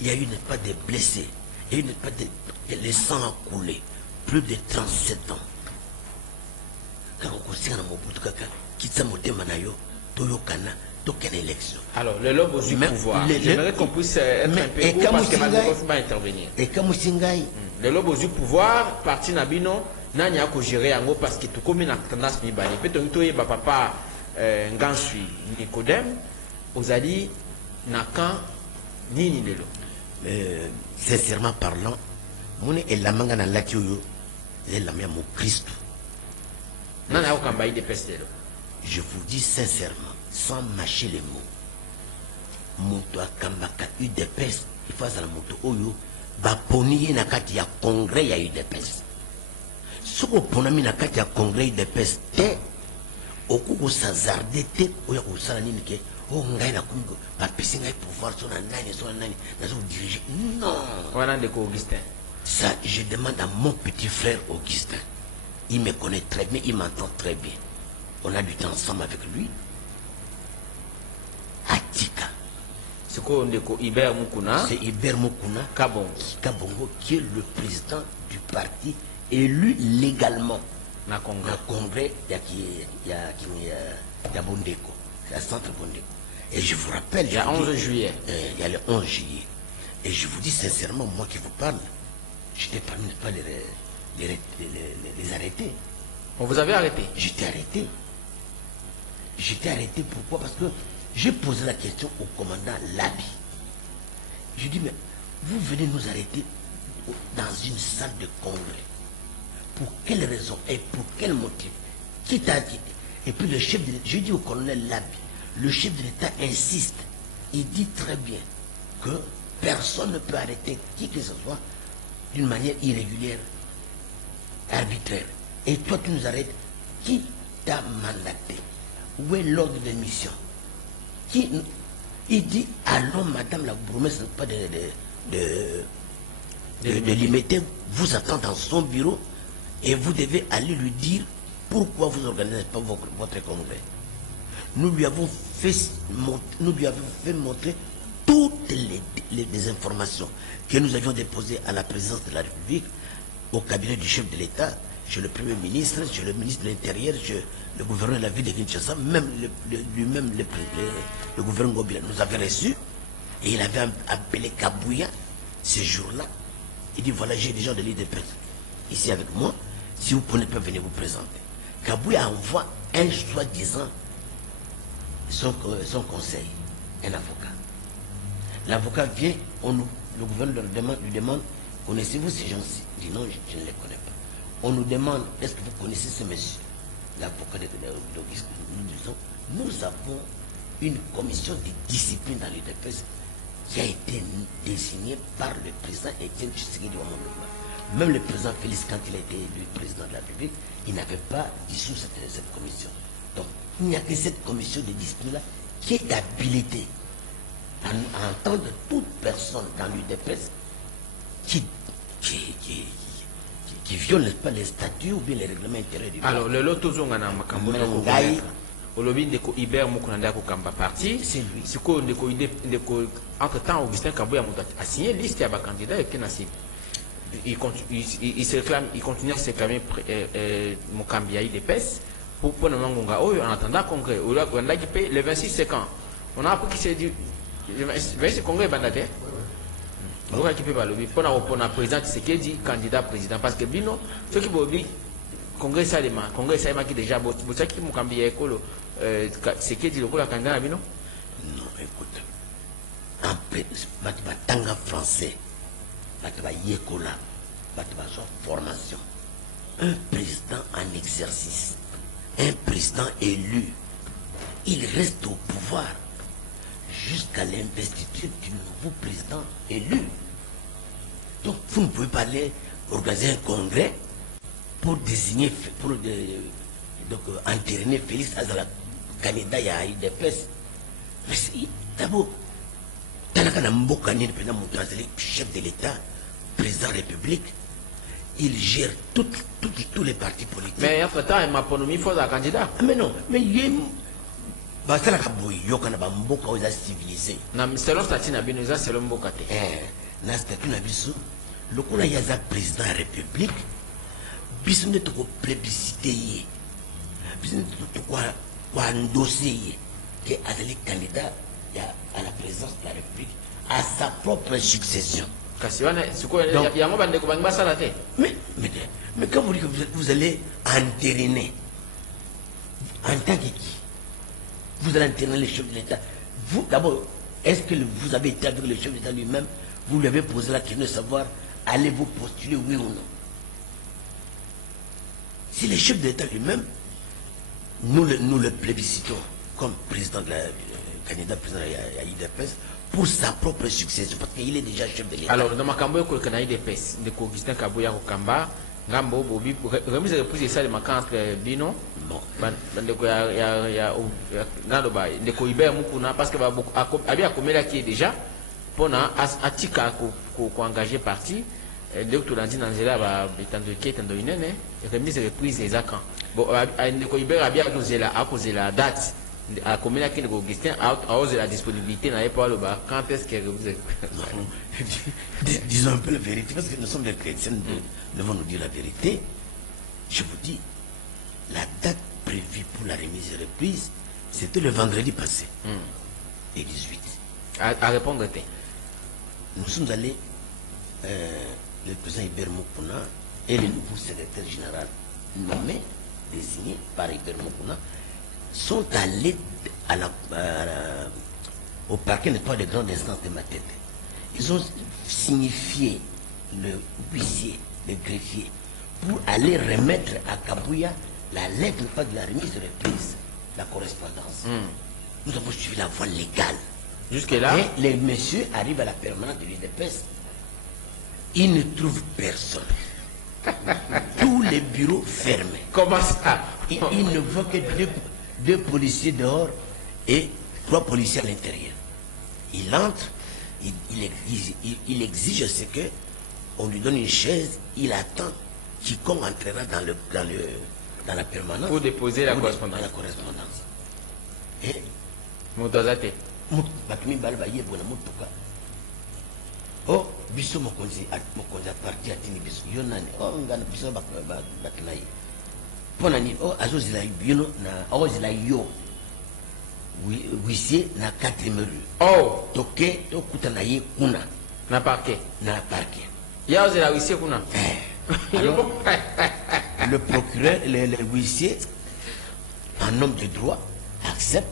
il y a eu pas des blessés, il y a eu pas de le sang a coulé, plus de 37 ans. Quand on considère Mobutu Kaka, quitte motema na yo, toyokana, tokena élection. Alors, le lobe du pouvoir, j'aimerais qu'on puisse être un peu court parce que Malikoff va intervenir. Et comme Singai, le lobe du pouvoir, parti Nabino, nani a ko gérer yango parce que tout comme na tendance mibani. Peut-être que ba papa Ngansui Nicodème, ozali Nakan nini lelo. Sincèrement parlant, mon et la manga na latio c'est la même au Christ. Nana okamba ide pestelo. Je vous dis sincèrement, sans mâcher les mots, moto akambaka UDPS, il faut la moto oyo, ba poniye na kati ya congrès ya UDPS. Soko ponami na kati ya congrès UDPS te, okuko sazarde te, oya kusala nini ke, oh ngai na kumiko, ba pesi ngai pouvoir so na nani, na zo diriger. Non. Voilà de Augustin. Ça, je demande à mon petit frère Augustin. Il me connaît très bien, il m'entend très bien. On a du temps ensemble avec lui. Atika. C'est quoi Iber Mukuna? C'est Iber Mukuna Kabongo qui est le président du parti élu légalement. Na congrès, il y a Bondeko. C'est à centre Bondeko. Et je vous rappelle. Il y a 11 juillet. Il y a le 11 juillet. Et je vous dis sincèrement, moi qui vous parle, j'étais parmi pas les arrêter. On vous avait arrêté? J'étais arrêté. J'étais arrêté pourquoi? Parce que j'ai posé la question au commandant Labi. Je dis, mais vous venez nous arrêter dans une salle de congrès. Pour quelle raison et pour quel motif? Qui t'a dit? Et puis le chef de l'État, je dis au colonel Labi, le chef de l'État insiste. Il dit très bien que personne ne peut arrêter qui que ce soit d'une manière irrégulière, arbitraire. Et toi tu nous arrêtes. Qui t'a mandaté? Où est l'ordre de mission? Il dit, allons madame la bourgmestre, pas de limiter, vous attend dans son bureau et vous devez aller lui dire pourquoi vous n'organisez pas votre congrès. Nous lui avons fait montrer toutes les informations que nous avions déposées à la présidence de la République, au cabinet du chef de l'État, chez le Premier ministre, chez le ministre de l'Intérieur, chez le gouverneur de la ville de Kinshasa, même lui-même le gouverneur Ngobila nous avait reçus, et il avait appelé Kabouya ce jour-là. Il dit, voilà, j'ai des gens de l'IDPS ici avec moi, si vous ne pouvez pas venir vous présenter. Kabouya envoie un soi-disant son conseil, un avocat. L'avocat vient, le gouverneur lui demande, connaissez-vous ces gens-ci? Il dit non, je ne les connais pas. On nous demande, est-ce que vous connaissez ce monsieur? L'avocat d'Auguste, nous disons, nous avons une commission de discipline dans l'UDPS qui a été désignée par le président Étienne Tshisekedi Ouattara. Même le président Félix, quand il a été élu président de la République, il n'avait pas dissous cette commission. Donc, il n'y a que cette commission de discipline-là qui est habilitée à entendre toute personne dans l'UDPS qui viole pas les statuts ou bien les règlements intérieurs du alors le lot tozongana makambo olobi ndeko Iber Mukuna ndako kamba parti c'est lui siko ndeko entre temps Augustin Kabouya a signé liste ya ba candidat et kenasi il continue à se réclamer Mokambiaï des PES pour le Mangonga. Oh, en attendant congrès, le 26 c'est quand? On a appris qu'il s'est dit le 26 congrès bandaté. On va équiper par le but. Pour le président Tshisekedi, candidat président. Parce que Bino, ceux qui vont dire congrès Salema qui déjà vous savez qui Mokambiaï Kolo Tshisekedi le candidat Bino? Non, écoute. En Batanga français. Yekola, formation, un président en exercice, un président élu, il reste au pouvoir jusqu'à l'investiture du nouveau président élu. Donc vous ne pouvez pas aller organiser un congrès pour désigner, pour entériner Félix Azala, candidat à l'UDPS. Mais d'abord, chef de l'État, président de la République, il gère tous les partis politiques. Mais entre-temps, il m'a pronommé faux à candidat. Mais non, mais il y a civilisé. Selon le statut Nabinoza, c'est l'homme bokate. Dans le statut Nabiso, le coup là, il y a un président de la République, il y a un plébiscité, il y a un dossier qui est le candidat à la présidence de la République, à sa propre succession. Mais quand vous dites que vous allez entériner, en tant que qui? Vous allez entériner le chef de l'État. Vous, d'abord, est-ce que vous avez été avec le chef de l'État lui-même? Vous lui avez posé la question de savoir, allez-vous postuler oui ou non? Si le chef de l'État lui-même, nous le plébiscitons comme président de la candidat président à l'UDPS pour sa propre succession, parce qu'il est déjà chef de l'État. Alors, dans ma cambo, il y a l'UDPS, de Augustin Kabouya Kamba, Gambo, Bobi, remise et reprise ça de ma entre Bino. Bon. Il y a de Koiber Mukuna, parce que Abia Komela qui est déjà, pour Atika ko engagé parti, donc tout l'anti dans là, étant de qui, étant de une année, remise et reprise des accords. Bon, de Koiber Abia à cause de la date. À combien de Augustin a osé la disponibilité n'avait pas le bas. Quand est-ce que vous êtes disons un peu la vérité, parce que nous sommes des chrétiens, nous devons nous dire la vérité. Je vous dis, la date prévue pour la remise et reprise, c'était le vendredi passé, le 18. À répondre, nous sommes allés, le président Iber Mukuna et le nouveau secrétaire général nommé, désigné par Iber Mukuna, sont allés au parquet nettoyage de grande instance de ma tête. Ils ont signifié le huissier, le greffier, pour aller remettre à Kabouya la lettre pas de la remise de reprise, la correspondance. Nous avons suivi la voie légale. Jusque-là. Et les messieurs arrivent à la permanence de l'UDPS. Ils ne trouvent personne. Tous les bureaux fermés. Comment ça? Ils ne voient que deux policiers dehors et 3 policiers à l'intérieur. Il entre, il exige ce que on lui donne une chaise, il attend quiconque entrera dans la permanence pour déposer la correspondance. Et Moutazate. Oh, biso mokonzi parti atini biso yonani oh ngana biso baknayi pona ni oh azozila bino na azozila yo huissier na 4e rue oh toke tokuta na ye kuna na parquet ya ozila huissier kuna alors le procureur le huissier en homme de droit accepte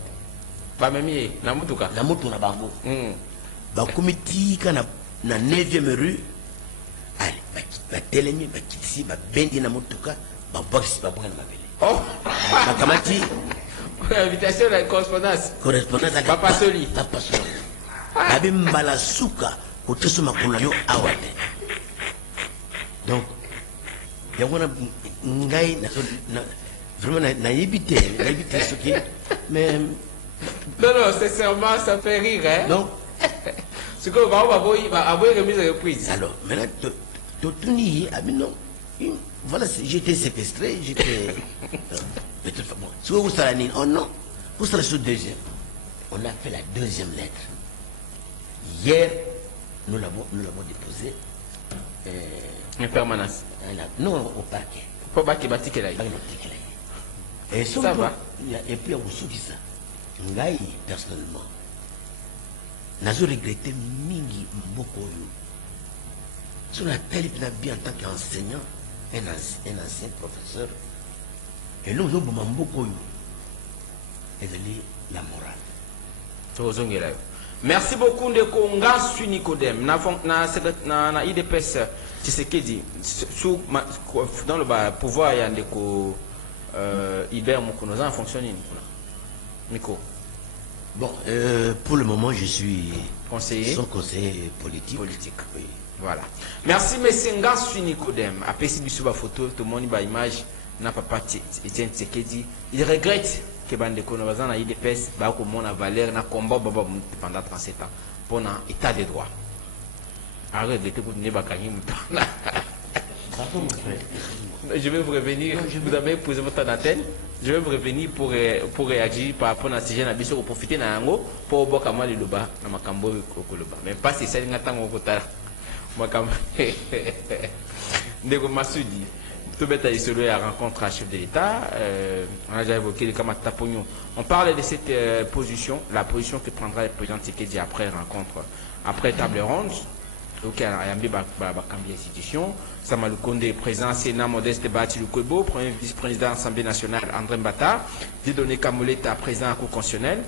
pas même na mutuka na bango bakomitika na 9e rue allez batelemi bakitisi babendi na motuka babwakisi babwaka na mabele bakamati invitation na correspondance papa soli babi mbala suka koteso makolo yo awa te donc yango na ngai vraiment nayebi te soki mais non sincèrement ça fait rire hein donc ce que va avoir remise et reprise. Alors, maintenant, voilà, j'étais séquestré, j'étais. Bon, si vous savez, oh non, vous savez sur 2e. On a fait la 2e lettre. Hier, nous l'avons déposée En permanence. Non, au parquet. Pour baki bati là. Et ça va. Et puis, on se dit ça. Ngai, personnellement, nazo regretté mingi beaucoup. Sur la télé, bien en tant qu'enseignant, un ancien professeur. Et nous, nous avons beaucoup. Et la morale. Merci beaucoup de Konga Sui Nicodème. Na IDPS Tshisekedi dans le pouvoir il y a des Iber Moukono ça fonctionne Miko. Bon, pour le moment, je suis son conseiller politique. Oui. Voilà. Merci monsieur Nga Sui Nicodème. Après si du photo, tout le monde a image na papa Etienne Tshisekedi. Il regrette que bande kono bazana IDPS ba ko mona valeur na combat baba pendant 37 ans pour un état de droit. Arrête de te ne ba kanyi mutana. Je vais vous revenir, vous avez posé votre antenne. Je vais vous revenir pour réagir par rapport à ce sujet na biso pour profiter na yango pour boka mali loba na makambo okoloba. Mais pas c'est ça ngatango kotala. Makambo. Ndeko Masudi. Tout bête à la rencontre à chef de l'État. On a déjà évoqué les Kamata Pognon. On parle de cette position, la position que prendra le président Tshisekedi après rencontre, après table ronde. Donc, il y a une institution. Samalou Kondé, président Sénat Modeste Bati Lukwebo, premier vice-président de l'Assemblée nationale André Mbata, Dieudonné Kamoleta, président de la Cour constitutionnelle,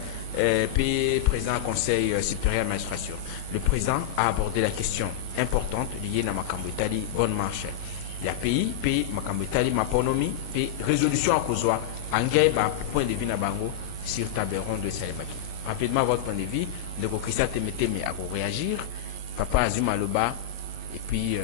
puis président du Conseil supérieur de l'administration. Le président a abordé la question importante liée à Makambo Italie, bonne marche. Il y a pays, Makambo Italie, Maponomi, puis résolution à Kozwa, Angay, point de vue na bango sur table ronde de Salibaki. Rapidement, votre point de vue, de Christian Temeteme à vous réagir, Papa Azuma Loba, et puis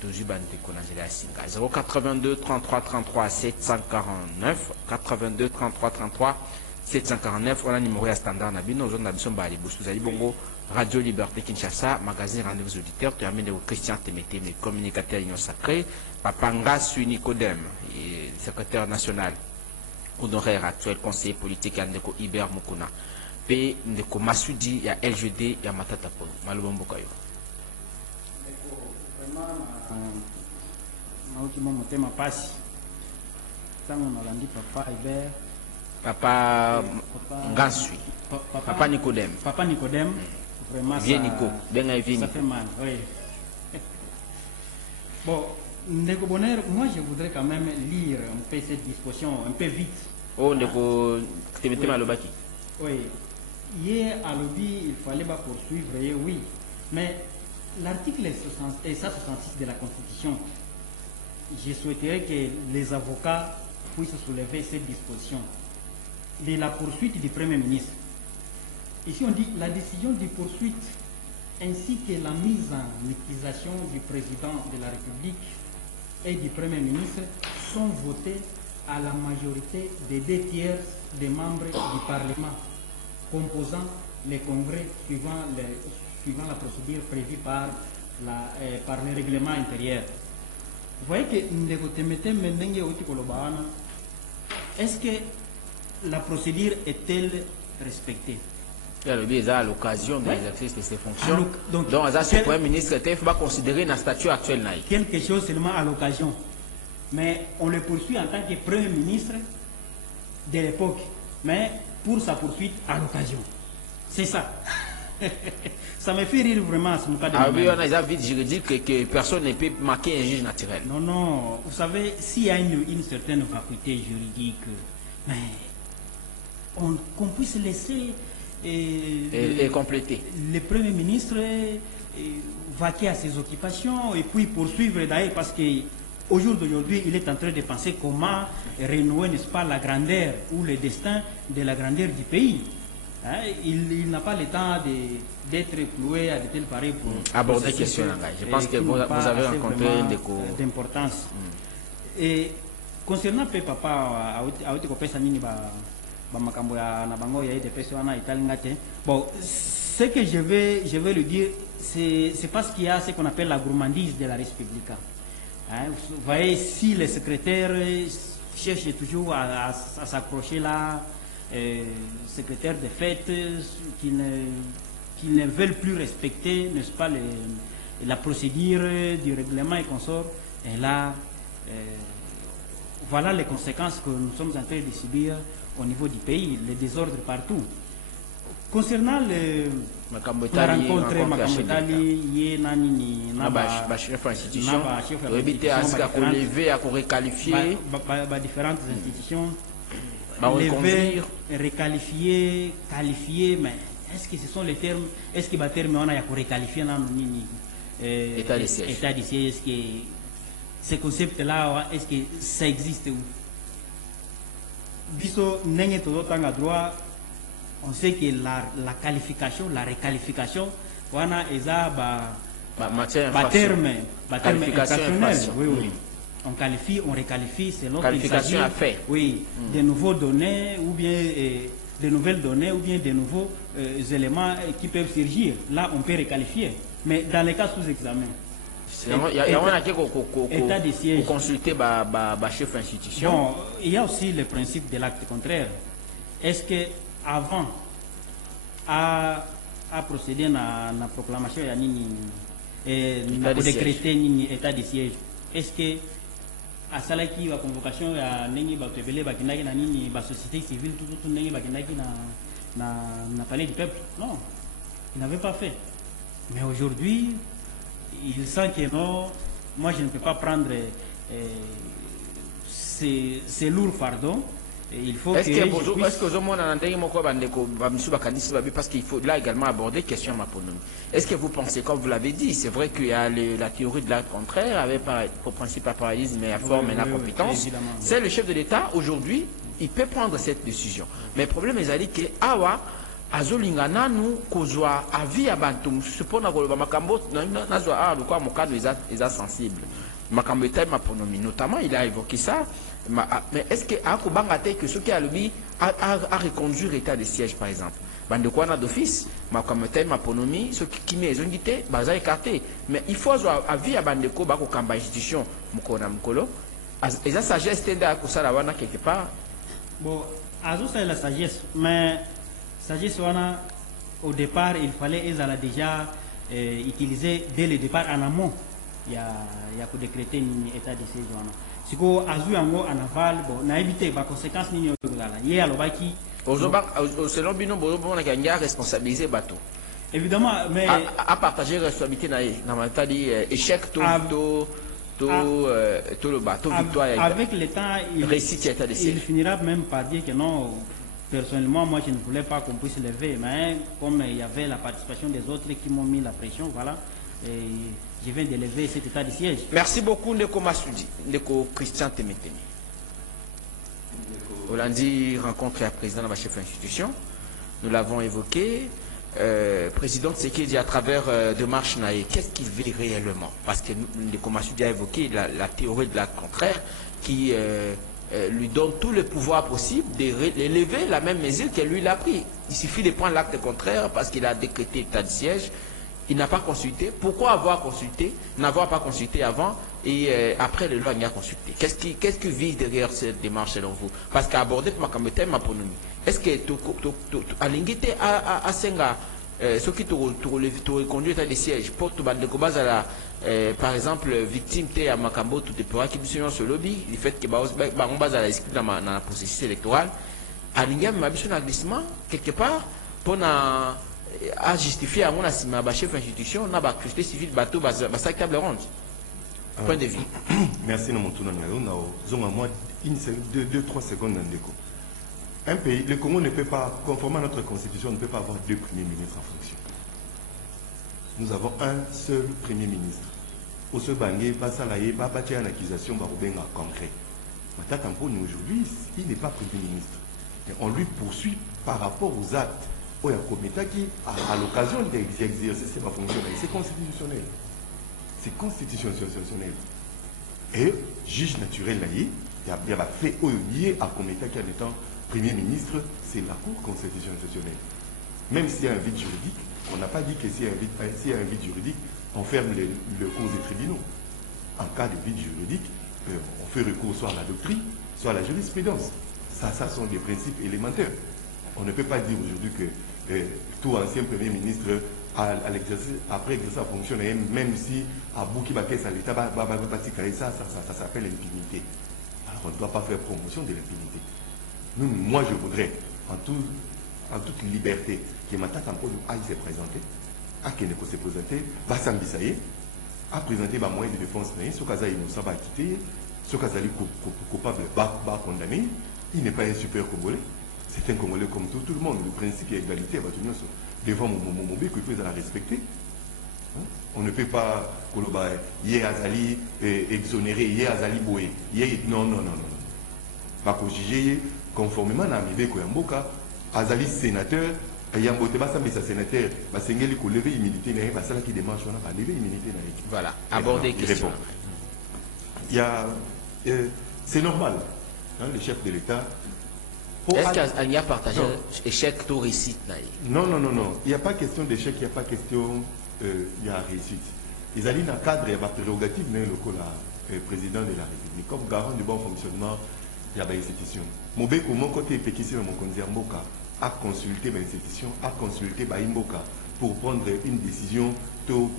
Tozuban de Konazela Singa. 082 33 33 749, 82 33 33 749, on a numéro standard Nabino, aujourd'hui Nabison Bali Boussouzali Bongo, Radio Liberté Kinshasa, magazine Rendez-vous auditeurs, terminé de Christian Temeteme, communicateur Union Sacrée, Papa Nga Sui Nicodème, secrétaire national honoraire actuel conseiller politique Ndeko Iber Mukuna. P Ndeko Masudi, il y a LGD, il y a Matata Polo. Malubombo Kayo. Papa Gansui, Papa Nicodème. Papa Nicodème, vraiment Viens Nico, ça fait mal, oui. Bon, Ndeko Bonheur, moi je voudrais quand même lire un peu cette disposition, un peu vite. Oh, Ndeko, tu mettais mal au baki. Oui, hier à l'objet, il fallait pas poursuivre, oui, mais l'article 166 de la Constitution, je souhaiterais que les avocats puissent soulever cette disposition de la poursuite du Premier ministre. Ici on dit la décision de poursuite ainsi que la mise en accusation du président de la République et du Premier ministre sont votées à la majorité des 2 tiers des membres du Parlement composant les congrès suivant la procédure prévue par le règlement intérieur. Vous voyez que est-ce que la procédure est-elle respectée? Il a l'occasion de l'exercice de ses fonctions. Donc, ce Premier ministre, il ne faut pas considérer dans le statut actuel. Quelque chose seulement à l'occasion. Mais on le poursuit en tant que Premier ministre de l'époque. Mais pour sa poursuite à l'occasion. C'est ça. Ça me fait rire vraiment. Oui, on a des avis juridiques que personne ne peut marquer un juge naturel. Non, non. Vous savez, s'il y a une certaine faculté juridique, mais qu'on puisse laisser et compléter. Le Premier ministre vaquer à ses occupations et puis poursuivre d'ailleurs parce qu'au jour d'aujourd'hui, il est en train de penser comment renouer, n'est-ce pas, la grandeur ou le destin de la grandeur du pays. Hein? Il n'a pas le temps d'être cloué à de tels pareils pour aborder la question. Je pense que vous avez rencontré d'importance. Et concernant Papa, bon, ce que je vais lui dire, c'est parce qu'il y a ce qu'on appelle la gourmandise de la République. Hein, vous voyez, si le secrétaire cherche toujours à s'accrocher là, secrétaire de fête, qui ne veulent plus respecter, n'est-ce pas, la procédure du règlement et consorts. Et là, voilà les conséquences que nous sommes en train de subir au niveau du pays, les désordres partout. Concernant la rencontre Makambetali, chef institution, requalifier différentes institutions, lever, requalifier, qualifier, mais est-ce que ce sont les termes, est-ce que les termes on a requalifié dans état de siège? État de siège, est-ce que ces concepts-là, est-ce que ça existe où? Biso n'est pas droit. On sait que la qualification, la réqualification, on a terme infractionnel. Oui, oui. On qualifie, on réqualifie selon qu'il s'agit de nouveaux données ou bien de nouvelles données ou bien de nouveaux éléments qui peuvent surgir. Là, on peut réqualifier. Mais dans les cas sous examen, état de siège, consulter chef institution. Bon, il y a aussi le principe de l'acte contraire. Est-ce que avant à procéder à la proclamation de décréter l'état de siège, est-ce que à Salaki la convocation à la société civile tout na palais du peuple? Non, il n'avait pas fait. Mais aujourd'hui, il sent que non, moi je ne peux pas prendre ces lourds fardeaux. Il faut est-ce que parce qu'il faut là également aborder la question de l'autonomie. Est-ce que vous pensez, comme vous l'avez dit, c'est vrai qu'il y a la théorie de l'acte contraire avec pour principe à parallélisme et à forme et la compétence. C'est le chef de l'État aujourd'hui, il peut prendre cette décision. Mais le problème est que awa azolingana nous kozwa avis à bantum supona ko makambo nazwa a quoi mon cadre est sensible. Makambo eta l'autonomie notamment il a évoqué ça. Mais est-ce que que ce qui a lui a reconduire l'état de siège par exemple bande quoi na d'office ma comme thème autonomie ce qui met ont dit baza écarté mais il faut avoir avis à bande ko ba ko kamba institution mukona mukolo et ça sagesse tenda ko sala wana quelque part bon azo c'est la sagesse mais sagesse wana au départ il fallait déjà utiliser dès le départ en amont il y a pour décréter l'état de siège wana siko azu yango en aval bon na éviter ba conséquences ni yozala ye alobaki selon bino bozo bona kanga responsabiliser bateau évidemment mais à partager responsabilité na matadi échec tout le bateau victoire avec le temps il finira même par dire que non personnellement moi je ne voulais pas qu'on puisse lever mais comme il y avait la participation des autres qui m'ont mis la pression voilà et je viens de lever cet état de siège. Merci beaucoup, Ndeko Massoudi, Ndeko Christian Temeteni. Hollandi rencontre la présidente de la chef d'institution. Nous l'avons évoqué. Président Tshisekedi à travers démarche Naé, qu'est-ce qu'il veut réellement? Parce que Ndeko Massoudi a évoqué la théorie de la contraire qui lui donne tout le pouvoir possible d'élever la même mesure que lui l'a pris. Il suffit de prendre l'acte contraire parce qu'il a décrété l'état de siège. Il n'a pas consulté. Pourquoi avoir consulté, n'avoir pas consulté avant et après le loi il a consulté? Qu'est-ce qui vise derrière cette démarche selon vous? Parce qu'à aborder ma autonomie, est-ce que à l'ingité à Senga, ce qui te reconduit à des sièges pour tout bande de base à la par exemple victime à Makambo tout est pour qui sur ce lobby, le fait que on base à la discussion dans la processus électoral, à l'ingé ma biche un glissement quelque part pour à justifier à mon assima chef d'institution n'a pas société civile bateau ça table ronde point de vue. Merci non mon tour non moi 2-3 secondes dans déco. Un pays, le Congo ne peut pas, conformément à notre constitution, ne peut pas avoir deux premiers ministres en fonction. Nous avons un seul premier ministre. Au se bangé, pas salaye, pas bâtir une accusation, pas concret. Maintenant, aujourd'hui, il n'est pas premier ministre. Et on lui poursuit par rapport aux actes. Il y a un comité qui, à l'occasion d'exercer ses fonctions, c'est constitutionnel. C'est constitutionnel. Et juge naturel, il y a fait lié à comité qui a étant Premier ministre, c'est la Cour constitutionnelle. Même s'il y a un vide juridique, on n'a pas dit que s'il y a un vide juridique, on ferme le cours des tribunaux. En cas de vide juridique, on fait recours soit à la doctrine, soit à la jurisprudence. Ça sont des principes élémentaires. On ne peut pas dire aujourd'hui que tout ancien Premier ministre à l'exercice, après exercer la fonction, même si à bout qui va à l'État, ça s'appelle l'impunité. Alors on ne doit pas faire promotion de l'impunité. Moi je voudrais, en toute liberté, que ma tante aille se présenter, à qui ne peut se présenter, va s'ambisayer, à présenter ma moyen de défense, ce cas innocent va quitter, ce cas coupable va condamner, il n'est pas un super Congolais, c'est un Congolais comme tout le monde, le principe d'égalité va tenir devant mon qu'il faut la respecter. On ne peut pas hier Azali exonéré, hier Azali Boé, non. Pas juger conformément à Mibeko Yamboka, Azali sénateur, Yambote Basambe sa sénateur, Basengeli ko lever immunité na ba sala qui démarche on a lever immunité na. Voilà, aborder question. Il y a c'est normal, hein, le chef de l'État. Est-ce qu'il y a partagé échec ou réussite? Non. Il n'y a pas question d'échec, il n'y a pas question il y a réussite. Ils allaient dans le cadre, il y a des prérogatives, mais le président de la République, comme garant du bon fonctionnement, il y a des institutions. Mon côté péquissé dans mon conseil Mboka a consulté les institutions, a consulté Mboka pour prendre une décision pour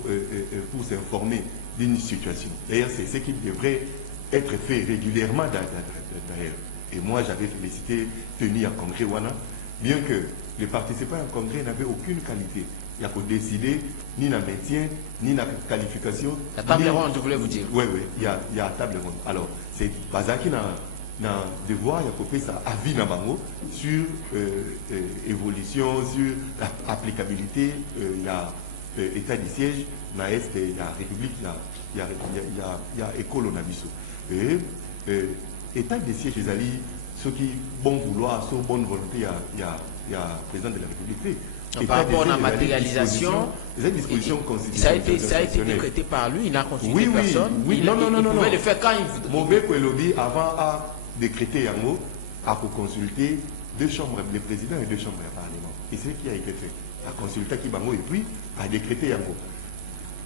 s'informer d'une situation. D'ailleurs, c'est ce qui devrait être fait régulièrement d'ailleurs. Et moi, j'avais félicité Tony à congrès Wana, bien que les participants au congrès n'avaient aucune qualité. Il n'y a qu'à décider ni dans le maintien, ni dans la qualification. La table ronde, je voulais vous dire. Oui, il y a la table ronde. Alors, c'est Bazaki dans le devoir, il y a coupé ça avis dans Bango sur évolution, sur l'applicabilité, l'état du siège, dans l'Est, il y a République, il y a école au Nabiso. Et état des sièges, les alliés, ceux qui bon vouloir, ceux bonne volonté, il y a le président de la République. Par rapport à la matérialisation, ça a été décrété par lui, il n'a consulté personne. Oui, non. Il pouvait le faire quand il voudrait. Mobeko et Lobby, avant à décréter Yango, a consulté 2 chambres, le président et 2 chambres du Parlement. Et c'est ce qui a été fait. A consulté Kibango et puis a décrété Yango.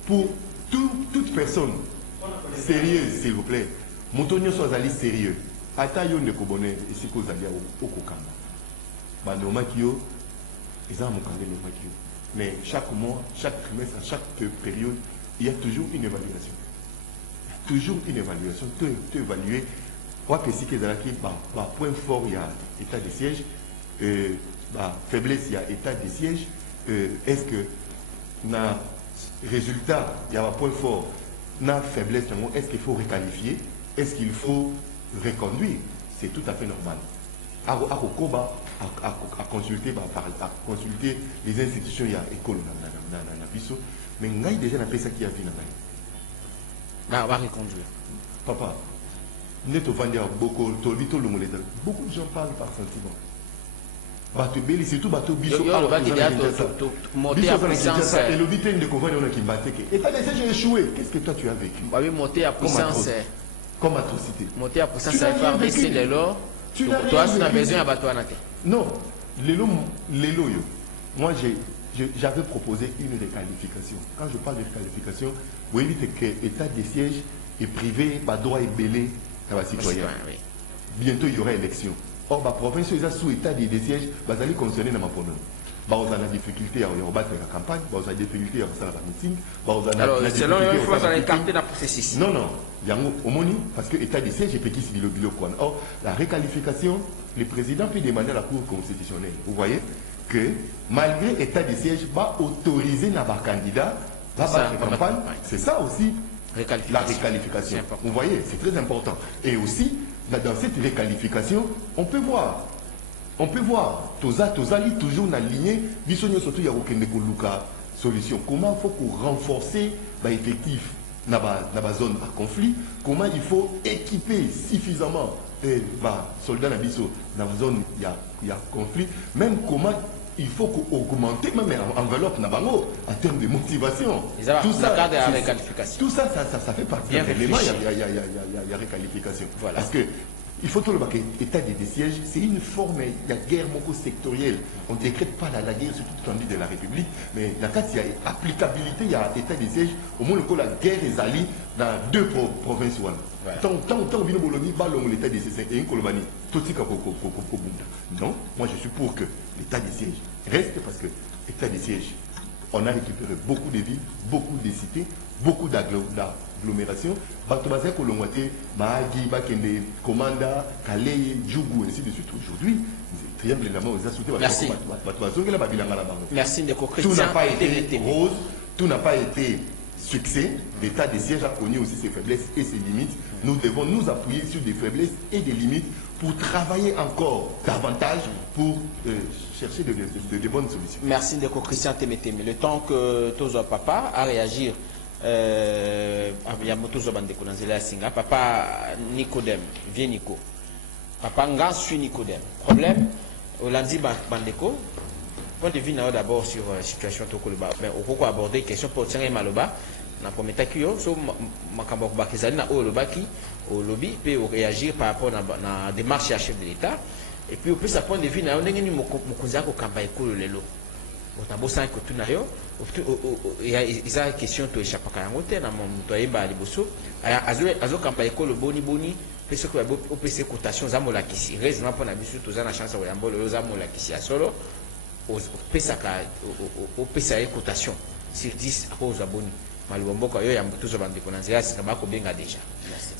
Pour toute personne sérieuse, s'il vous plaît, Moutonio soit allé sérieux. Atayo ne kobone ici qu'aux alliés au Kokamba. Banoma Kyo, ils ont mon Kyo. Mais chaque mois, chaque trimestre, à chaque période, il y a toujours une évaluation. Toujours une évaluation. Tu évaluer. Quoi que si qu'ils ont point fort, il y a état de siège. Faiblesse, il y a état de siège. Est-ce que na résultat, il y a un point fort, na faiblesse, est-ce qu'il faut requalifier? Est-ce qu'il faut reconduire? C'est tout à fait normal. À consulter les institutions, il y a école dans Bisso, mais il y a déjà ça qui a vu on va reconduire. Papa, beaucoup de gens parlent par sentiment. Surtout bateau Bisso. Monter à puissance. Et le but de convaincre qui battait. Et t'as déjà échoué. Qu'est-ce que toi tu as vécu? Oui, monter à puissance. Comme atrocité. Monter à puissance, ça va baisser les lots. Toi, tu as besoin à bateau à Nate. Non, les lots, moi j'avais proposé une requalification. Quand je parle de requalification, vous voyez que l'état des sièges est privé, droit et belé à la citoyen. Bientôt il y aura élection. Or, la province est sous état des sièges, vous allez concerner dans ma province. Vous avez des difficultés à rebattre la campagne, vous avez des difficultés à faire la meeting. Alors, selon eux, il faut écarter le processus. Non, il y a un homonyme, parce que l'état des sièges est petit, c'est le bilo. Or, la requalification, le président peut demander à la Cour constitutionnelle. Vous voyez que malgré l'état des sièges, va autoriser nos candidats à battre la campagne. C'est ça aussi, la requalification. Vous voyez, c'est très important. Et aussi, dans cette requalification, on peut voir, Tozali toujours dans la lignée, surtout il y a aucune solution. Comment il faut renforcer l'effectif dans la zone à conflit, comment il faut équiper suffisamment les soldats dans la zone où il y a conflit, même comment il faut augmenter même enveloppe en termes de motivation. Tout ça, ça fait partie de l'élément, il y a requalification. Voilà. Parce que il faut tout le baquet. État des sièges, c'est une forme, il y a guerre beaucoup sectorielle. On ne décrète pas la guerre sur toute l'étendue de la République, mais dans le cas, il y a applicabilité, il y a état des sièges, au moins la guerre est alliée dans 2 provinces. Tant que vous avez l'état des sièges, et non, moi je suis pour que l'état des sièges reste parce que l'état des sièges on a récupéré beaucoup de villes, beaucoup de cités, beaucoup d'agglomérations. Batobazé Kolongwate, Mahagi, Bakende, Komanda, Kaleye, Djougou, ainsi de suite. Aujourd'hui, triangle de la mort, merci. Merci Ndeko Christian. Tout n'a pas été rose, tout n'a pas été succès. L'état des sièges a connu aussi ses faiblesses et ses limites. Nous devons nous appuyer sur des faiblesses et des limites pour travailler encore davantage pour chercher de bonnes solutions. Merci Ndeko Christian Temeteme. Le temps que Tozo Papa a réagir, Papa Nicodème, viens Nico. Papa Ngan suit Nicodème. Problème, au lundi Bandeko, point de vue d'abord sur la situation Tokoloba. Mais au cours aborder question pour tirer Maloba, na premier takio, so Makambok Bakizali na o lobaki, au lobby, puis réagir par rapport à la démarche à chef de l'État. Et puis au plus à point de vue, on a une mokunzako campagne le lelo. On a beau ça que tout n'a rien. Il y a une question to échappe à Kangote, na mon toyeba liboso. Azo campagne le boni. Parce que au PC cotation zamola kisi raisonnement pour na bisu to za na chance ya mbolo zamola kisi ya solo au pesa ka au pesa cotation sur 10 à cause aboni malubomboka yo ya mbutuzo bande konanzia sikaba ko benga déjà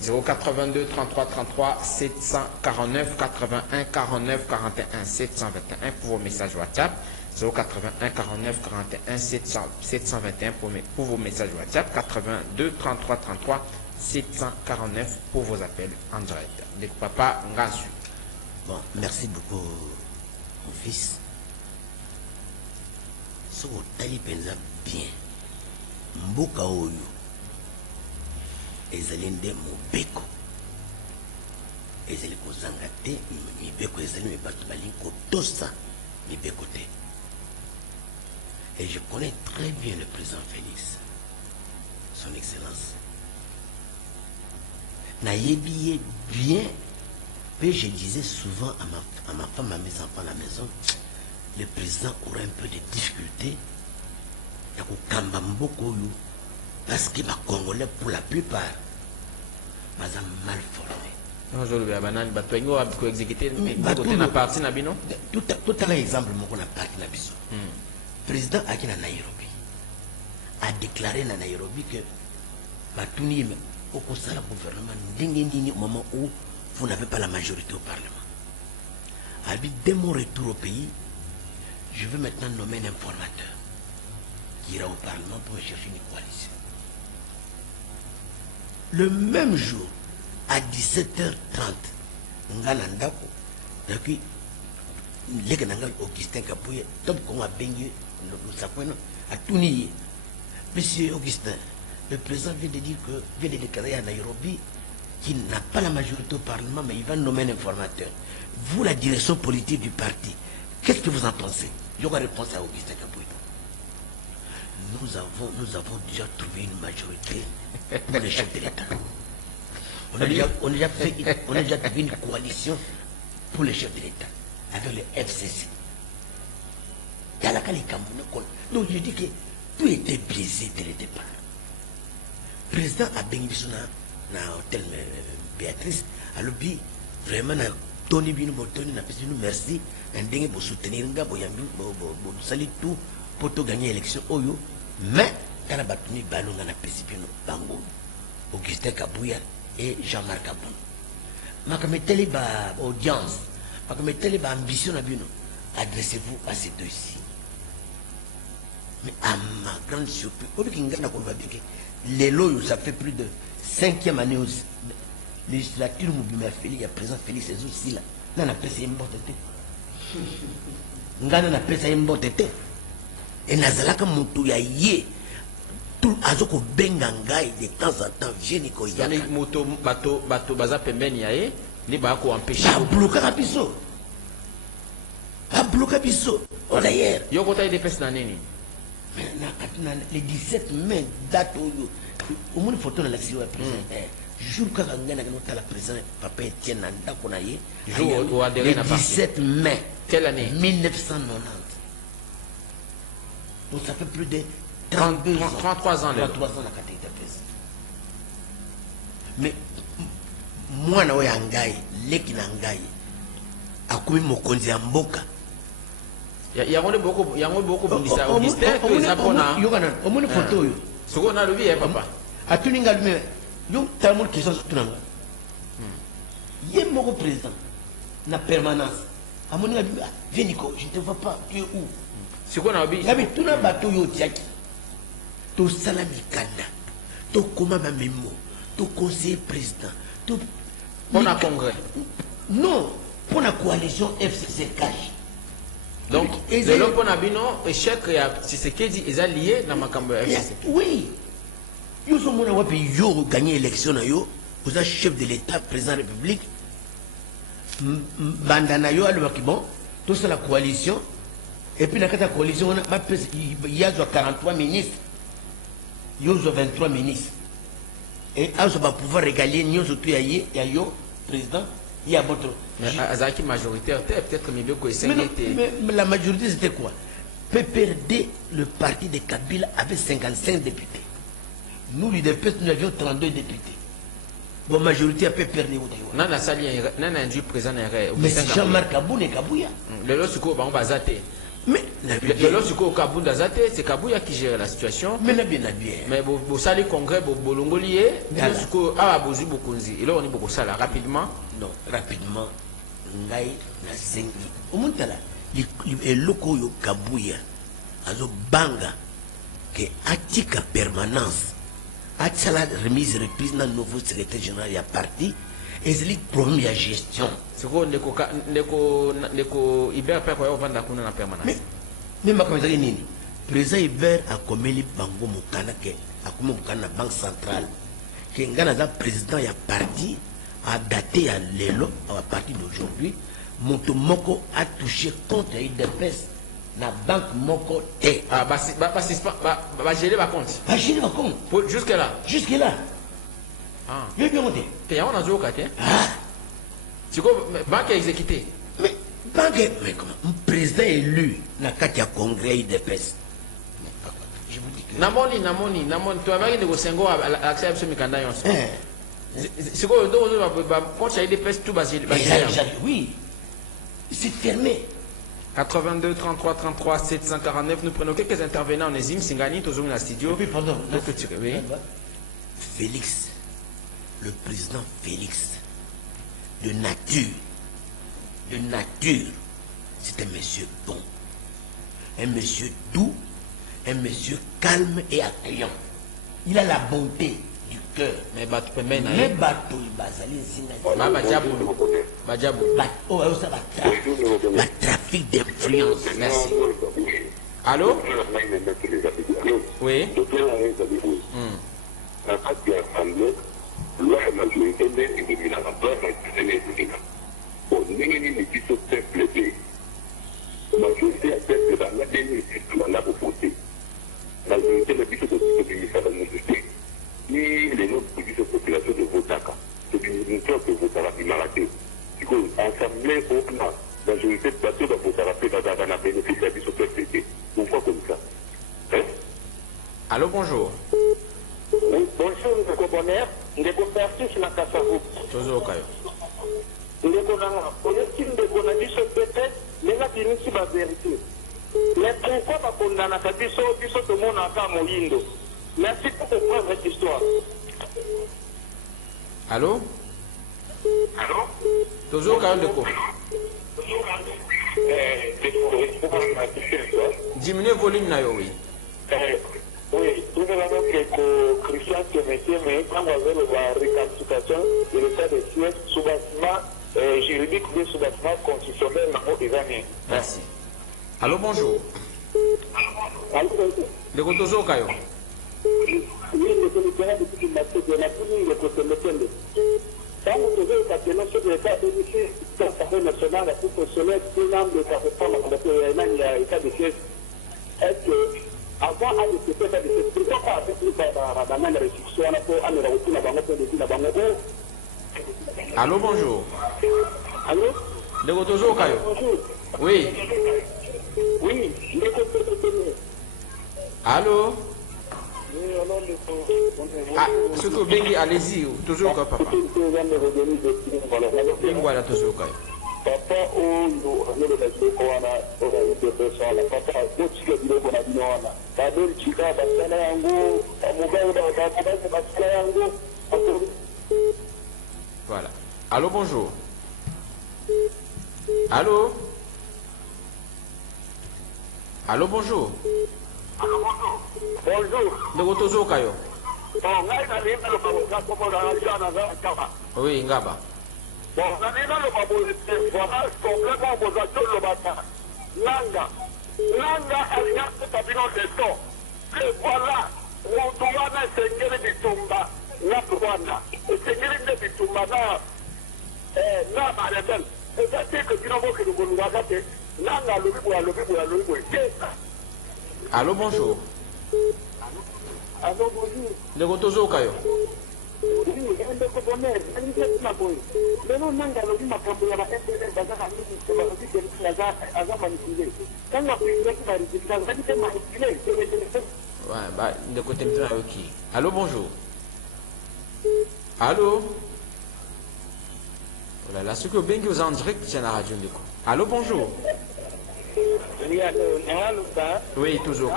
082 33 33 749 81 49 41 721 pour vos messages WhatsApp 081 49 41 721 pour vos messages WhatsApp 82 33 33 749 pour vos appels en direct. De Papa Ngasu. Bon, merci beaucoup, mon fils. Ce que tu as bien, Mboka Oyo, Ezalinde Mobeko, Ezaliko Zangate, Mibeko Ezalinde Batubalinko, Tosa, Mibeko Te. Et je connais très bien le président Félix, son excellence. Naïbiye bien, mais je disais souvent à ma femme, à mes enfants à la maison, le président aurait un peu de difficulté parce que les Congolais, pour la plupart, sont mal formés. Tout à l'exemple, on a parti na biso. Le président à Nairobi a déclaré à Nairobi que Batuni au conseil du gouvernement, au moment où vous n'avez pas la majorité au Parlement. Dès mon retour au pays, je veux maintenant nommer un informateur qui ira au Parlement pour chercher une coalition. Le même jour, à 17h30, Nganandako, depuis Augustin Kabouye, Tom Konga Bengue, à Tounié. Monsieur Augustin, le président vient de déclarer à Nairobi qu'il n'a pas la majorité au Parlement, mais il va nommer un informateur. Vous, la direction politique du parti, qu'est-ce que vous en pensez? J'aurai réponse à Augustin Kabouye. Nous avons déjà trouvé une majorité pour le chef de l'État. On a déjà trouvé une coalition pour le chef de l'État, avec le FCC. Donc je dis que tout était biaisé dès le départ. Le président a béni dans l'hôtel Béatrice, a l'objet vraiment Tony Bino Tony n'a pas dit merci, un dingue pour soutenir un gars, pour saluer tout pour gagner l'élection. Mais quand on a battu Balou, on a précipité Bango, Augustin Kabouya et Jean-Marc Abon. Je vais mettre l'audience, je vais mettre l'ambition, adressez-vous à ces deux-ci. Mais à ma grande surprise, les lois, ça fait plus de 5e année aussi. Législature, il y a présent Félix et aussi là. On a appelé ça une bonne tête. On a appelé ça une bonne tête. Et Nazalaka Moutou Yaye, tout Azoko Bengangaï, de temps en temps, Génico Yaka. Moto, bateau, baza pemben yaye, ni bako empêcher. A bloqué à Bisso. A bloqué à Bisso. D'ailleurs. Yoko taille des fesses d'année. Le 17 mai, date au moins une photo de l'action président. Jour quand on a la présidente, papa Etienne Nanda Konaye, le 17 mai. Quelle année? 1990. Donc ça fait plus de 33 ans. 33 ans la catégorie président. Mais moi, je suis Ngai, Leki Nangai, a commis mon conduit en Boka. Il y a beaucoup de ça. Au mystère que ça prend. Il y a une photo. Ce qu'on a le vie, papa. À tout le monde, il y a un monde qui sont sur tout le monde. Il y a un président, la permanence. À mon avis, viens Nico, je ne te vois pas, tu es où? Ce qu'on a vu. Il y a tout le bateau, il y a tout salami kanda, tout comment ma mémo, tout conseiller président, tout. Pour le congrès. Non, pour la coalition FCCK. Donc, de l'homme pour Nabino, échec, c'est ce qu'il dit, ils sont liés dans ma campagne FCC. Oui. Ils ont gagné l'élection, vous êtes chef de l'État, président de la République. Bandanayo, bon, tout ça la coalition. Et puis, dans la coalition, il y a 43 ministres. Il y a 23 ministres. Et on va pouvoir régaler, nous, surtout, il y a président. Il y a votre. Azaki majoritaire, peut-être que mais la majorité, c'était quoi? PPRD, le parti de Kabila, avait 55 députés. Nous, l'UDPS, nous avions 32 députés. Bon, majorité a PPRD. Non, on a sali un induit présent. Mais c'est Jean-Marc Kabou et Kabouya. Le Losuko, on va zater. Mais le Losuko, Kabou zater, c'est Kabouya qui gère la situation. Mais bien. Mais vous salez congrès, vous Bolongolier, le Losuko, ah, Bozu Bokunzi. Et là, on est beaucoup ça là, rapidement. Non, rapidement. Ngai na sengi. Au monde là, le loko yo Kabouya, azo banga, que atika permanence. À la remise reprise dans le nouveau secrétaire général il y a parti et c'est le problème de gestion. C'est quoi le Iber pas quoi vendre la permanence. Mais ma comme ça nini. Président Iber a commis bango mukana ke a commis mukana banque centrale. Que ngana za président il y a parti a daté à l'élo à partir d'aujourd'hui Montomoko a touché compte IDPS. La banque moko té. Ah, gérer ma compte. Gérer ma compte. Jusque là. Jusque là. Ah. Je vais bien monter. Tu as un jour qu'à Ah. Tu vois, banque exécutée. Mais banque, mais comment? Un président élu n'a qu'à y a congrès IDPS. Je vous dis que. Namoni. Tu as négocié l'accès à ce mécanisme. C'est quoi, quand tu as IDPS, tout basé. Oui. C'est fermé. 82 33 33 749. Nous prenons quelques intervenants en Ezim, Singani, toujours dans la studio. Oui, pardon. Oui. Félix, le président Félix, de nature, c'est un monsieur bon, un monsieur doux, un monsieur calme et accueillant. Il a la bonté du cœur. Mais bateau, il trafic d'influence. Merci. Allô? Oui. Allô, bonjour. Bonjour, M. Bonheur. Je suis sur la Kassavou. Toujours au cas. On estime que on a dit ce peut-être, mais là, il n'y a pas de vérité. Mais pourquoi pas condamner à Bisso, tout le monde a Moïndo? Merci pour comprendre cette histoire. Allô? Toujours au cas de quoi? Diminuez le volume, oui. Oui, nous avons que Christian Kemeté, mais quand on avait la récapitulation de l'état de siège sous bâtiment juridique ou sous bâtiment constitutionnel, merci. Allô, bonjour. De quoi toujours au cas? Oui, le commissaire de la commune de Côte-Métende. Quand vous devez établir sur l'état de siège, dans l'Assemblée nationale, la Cour constitutionnelle, tout le monde de la réforme, il y a l'état de siège. Est-ce que avant de se faire des pourquoi pas avec la restriction allô, bonjour. Allô? De votre jour, Kayo? Bonjour. Oui. Oui, allô? Ah, surtout Bengi, allez-y, toujours Kayo, papa. Bengi, voilà, toujours Kayo. papa oyo angoleka biloko wana oyo personne papa otika biloko na bino wana babeli chika basala yango bamobali basala yango. Voilà. Allô, bonjour. Allô? Allô, bonjour. Allô, bonjour. Bonjour. De Gotozo Kayo. Bon, ngai na lima lo baboka komo na jana za kama. Oui, Ngaba. Bon, na lima lo baboka voilà complètement opposition lo bata. Nanga alina tabino de to. Que voilà, on wana sengere bitumba na Rwanda. Sengere de bitumba na Marebel. C'est que tu n'as pas que nous voulons regarder. Nanga lobibo. Allô, bonjour. Allô, bonjour. De Gotozo Kayo. Oui, un peu de bonheur. Mais non, Nanga lobi makambo ya ba FDL bazaka mingi se ba lobi de aza manipulé. Quand la présidente va dire ça va être manipulé. Ouais, bah, de côté de qui? Allô, bonjour. Allô? Oh là là, ce que bien que vous en direct, c'est la radio. Allô, bonjour. Oui, allô, oui, toujours.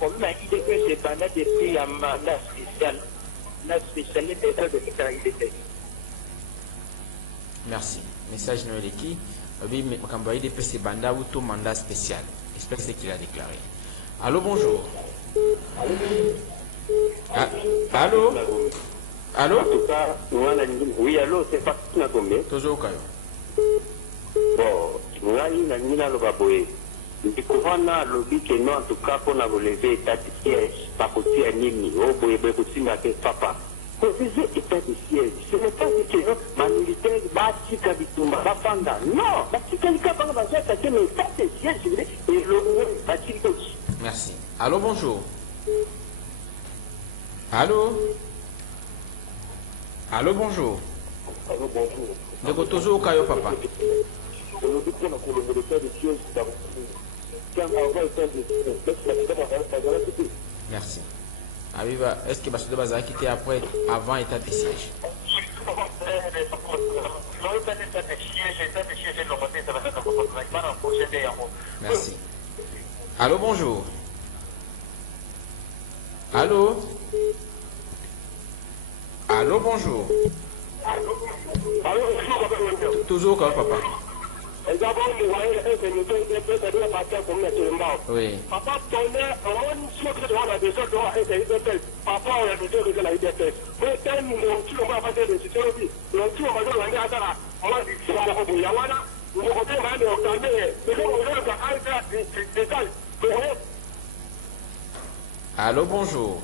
On m'a dit que c'est pendant depuis un mandat spécial. La spécialité de sécurité. Merci. Message Noël qui oui, mais quand vous avez c'est banda ou tout mandat spécial. J'espère que c'est qu'il a déclaré. Allô, bonjour. Ah, allô? Allô? Oui, allô, c'est pas qui n'a tombé. Toujours Kayo. Bon, nous avons le Nikovana lobby que nous en tout cas qu'on a relevé état de siège, pas côté à Nimi, au bout de papa. Refuser état de siège, ce n'est pas ce que ma militaire bâti Kabitumba, Bafanda. Non, bâti Kabitumba, mais état de siège, et le bâti. Merci. Allô, bonjour. Allô? Allô, bonjour. Allô, bonjour. De Gotozo Kayo, papa. Merci. Aviva, est-ce que Bassou de Baza qui était après, avant état de siège? Merci. Allô, bonjour. Allô? Allô, bonjour. Toujours quoi, papa? Oui. Papa, allô, bonjour.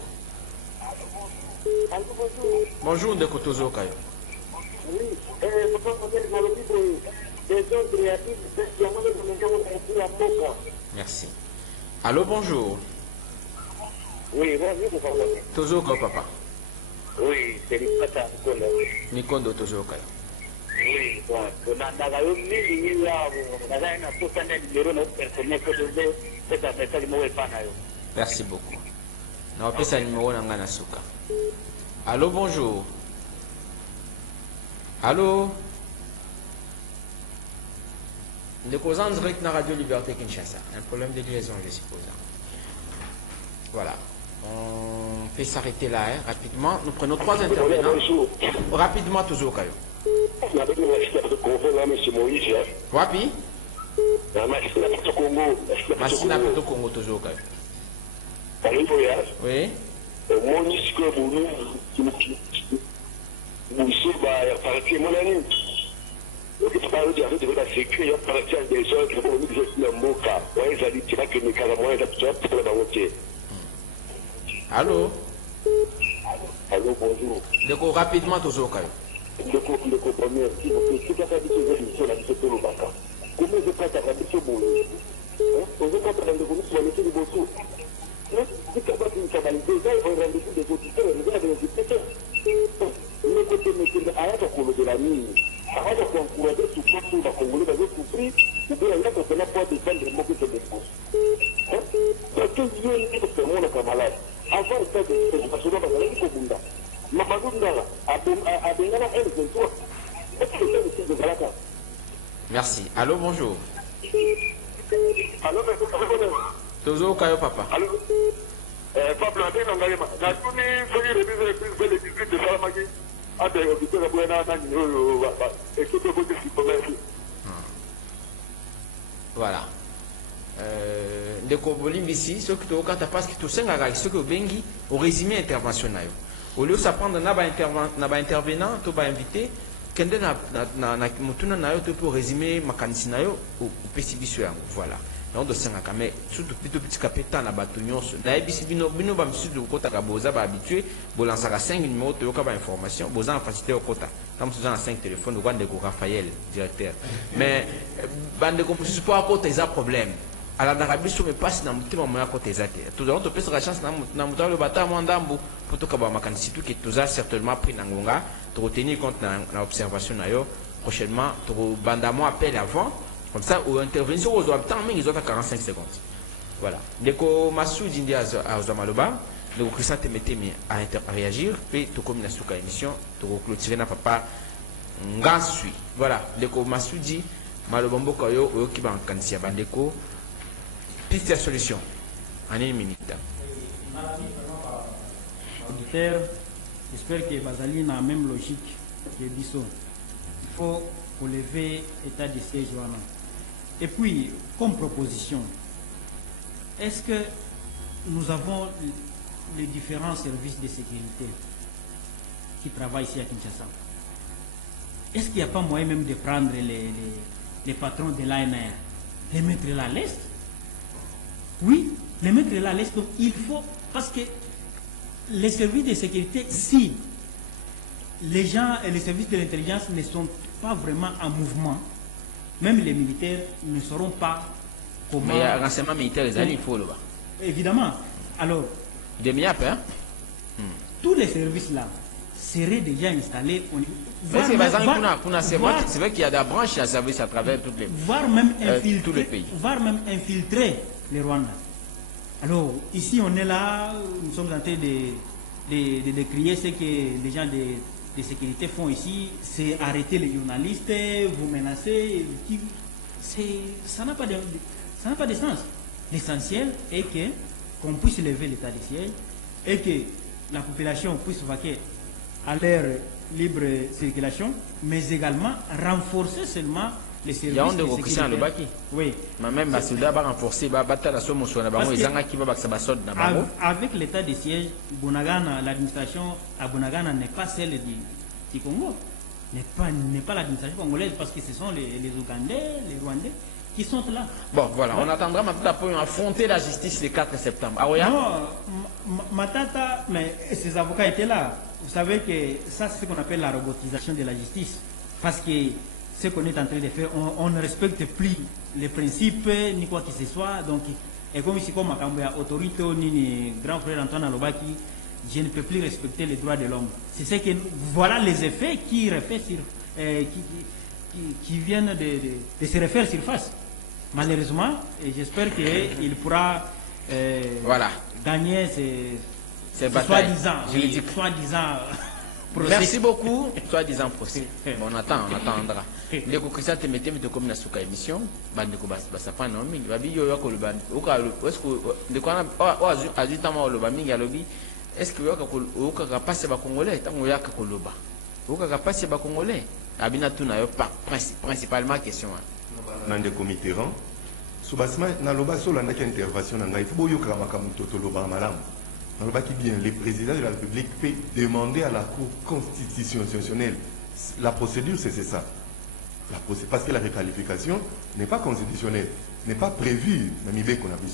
Bonjour, de Kotozo Kayo. Merci. Allô, bonjour. Oui, bonjour, Tozo Kayo, papa. oui, c'est le Mikondo Tozo Kayo. oui, bon, on a merci beaucoup. Non, plus un numéro dans la souka. Allô, bonjour. Allô? Nous causons en direct dans Radio Liberté Kinshasa. Un problème de liaison, je suppose. Voilà. On peut s'arrêter là, hein, rapidement. Nous prenons 3 intervenants. Rapidement, toujours, Kayo. Wapi? Masina Poto Congo, toujours, Kayo. Oui. Allô? Allô, bonjour. Donc, rapidement, toujours, Kayo. Comment je passe à la mission Boulou? On veut pas prendre la mission de Bossou. C'est capable de canaliser un rendez-vous des auditeurs, regarde les auditeurs. Le côté métier, arrête de la mine. Arrête d'encourager tout ça sur la Congolais, va souffrir, ou bien là, on ne peut pas défendre le mot que c'est des fausses. Parce que Dieu est le monde comme malade. Avant de faire des choses, parce que là, on a dit que Bunda. Mamadou Ndala, à Bengala, elle, c'est toi. Est-ce que c'est le de Galata? Merci. Allô, bonjour. Allô, Tozo Kayo Papa. allô. Pablo, on a gagné. La tournée, il faut remise le 18 de Salamaki. Ah, ben, on peut avoir un écoute de votre système. Voilà. Ndeko Bolimbisi, ce que tu as parce que tu sais ce que bengi au résumé intervention na yo. Au lieu de s'apprendre na ba intervenant, tu vas inviter kende na mutuna na yo tu peux résumer makanisi na yo au pesibiso yango. Voilà. Donc de sengaka mais surtout petit capitaine na bato nyonso. Na ebisi bino ba misudu kota ka boza ba habitué, bolansa ka 5 numéros to yoka ba information, boza en facilité au kota. Comme tu as 5 téléphones de Ndeko Raphaël directeur. Mais bande comme si pas côté ça problème. Alors dans Arabie Saoudite passe dans mutima moya côté ça. Tout le monde te pèse la chance na mutalo bata mwandambu pour to ka ba makanisi tout que tu as certainement pris nangonga, to retenir compte na observation na yo prochainement to bandamo appel avant. Comme ça, ou intervention aux habitants, mais ils ont 45 secondes. Voilà. Dès que Massoud dit à Ozamaloba, le Christian te mettait à réagir, puis tu comme la émission, tu clôturer na papa, ngansui. Voilà. Dès que Massoud dit, Malobambo Koyo, ou qui va en candidat, bandeko, piste de solution. En une minute. Auditeur, j'espère que Bazali a la même logique que Bissot. Il faut relever l'état de siège. Et puis, comme proposition, est-ce que nous avons les différents services de sécurité qui travaillent ici à Kinshasa? Est-ce qu'il n'y a pas moyen même de prendre les patrons de l'ANR, les mettre là à l'Est? Oui, les mettre là à l'Est, il faut, parce que les services de sécurité, si les gens et les services de l'intelligence ne sont pas vraiment en mouvement, même les militaires ne sauront pas comment... Mais il y a un renseignement militaire, il faut le voir. Évidemment. Alors, tous les services là seraient déjà installés au niveau... C'est vrai qu'il y a des branches à service à travers toutes les... Voire même infiltrer, tous les pays. Voire même infiltrer les Rwandais. Alors, ici on est là, nous sommes en train de décrier ce que les gens de sécurité font ici, c'est arrêter les journalistes, vous menacer, ça n'a pas de sens. L'essentiel est qu'on puisse lever l'état de siège et que la population puisse vaquer à leur libre circulation, mais également renforcer seulement les services de sécurité. Oui. Même va renforcer, avec l'état de siège, l'administration à Bunagana n'est pas celle du Congo, n'est pas l'administration congolaise, parce que ce sont les Ougandais, les Rwandais qui sont là. Bon, voilà, on attendra maintenant pour affronter la justice le 4 septembre. Ah oui, non, Matata, mais ses avocats étaient là. Vous savez que ça, c'est ce qu'on appelle la robotisation de la justice. Parce que ce qu'on est en train de faire, on ne respecte plus les principes, ni quoi que ce soit. Donc, et comme ici, comme à Autorito, ni grand frère Antoine Alobaki, je ne peux plus respecter les droits de l'homme. C'est ce que, voilà les effets qui refait sur, qui viennent de se refaire surface. Malheureusement, et j'espère qu'il pourra voilà. gagner ces soi-disant procès. Merci beaucoup, soi-disant procès. Bon, on attendra. Les Christian te mettez comme na suka émission, bande ko basa pa na mingi babi yo ko luban. Est-ce que de quoi ajutama o luba mingi alobi? Est-ce que yo ka passer ba congolais tango ya ka koloba? Yo ka passer ba congolais? Abina tuna yo principalement question. Dans des comités rangs, Soubasma na loba so la na intervention na ngai faut yo ka makamu toto loba malam. Na loba qui bien le président de la République peut demander à la Cour constitutionnelle. La procédure c'est ça. Parce que la requalification n'est pas constitutionnelle, n'est pas prévue dans le qu'on a vu.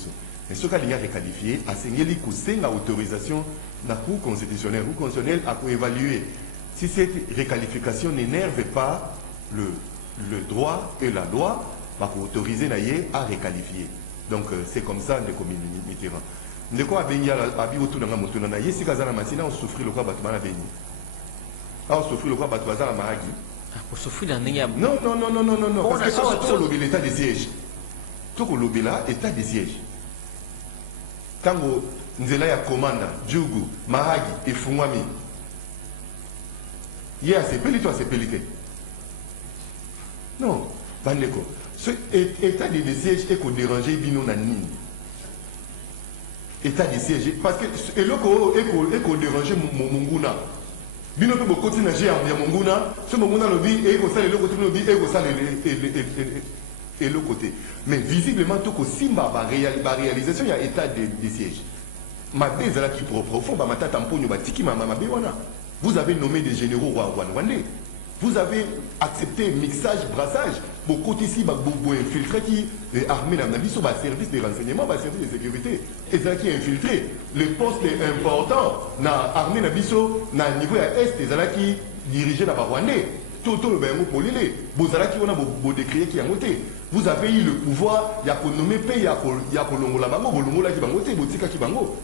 Mais ce qu'il y a requalifié, a signé l'autorisation de la Cour constitutionnelle. La Cour constitutionnelle a pu évaluer si cette requalification n'énerve pas le droit et la loi, va autoriser à requalifier. Donc c'est comme ça que nous Mitterrand. De quoi Benya a vu autour de la moto, si Kazana Massina, on souffrit le quoi Batman à Beni. On souffrit le quoi Batman à Mahagi. Non. Parce que ça, c'est l'état de siège. Tout le lobby là, état de siège. Quand vous avez la commande, Djougou, Mahagi et Fumami, il y a ces pellités, Non. bandeko ce état de siège est qu'on déranger bino na nini état de siège parce que eloko est qu'on déranger monguna bino pe bokoti na je ya monguna ce monguna lobi et ko sala eloko te lobi et ko sala et l'autre côté mais visiblement tout ko simba ba réalisation ya état de siège mabe ezala ki profond ba matata mponyo ba tiki mama mabe wana vous avez nommé des généraux rwandais. Vous avez accepté mixage, brassage. Beaucoup ici, beaucoup infiltré qui armé dans le service de renseignement, le service de sécurité. Et ça qui est infiltré. Le poste est important. Dans l'armée, dans le niveau est, c'est ça qui dirige la Rwandais. Tout le monde pour l'île. Vous avez qui décrié qui a monté. Vous avez eu le pouvoir, il y a pour nommer pays, il y a pour l'ongo la bango, l'ongo la qui va monter, botika qui bango.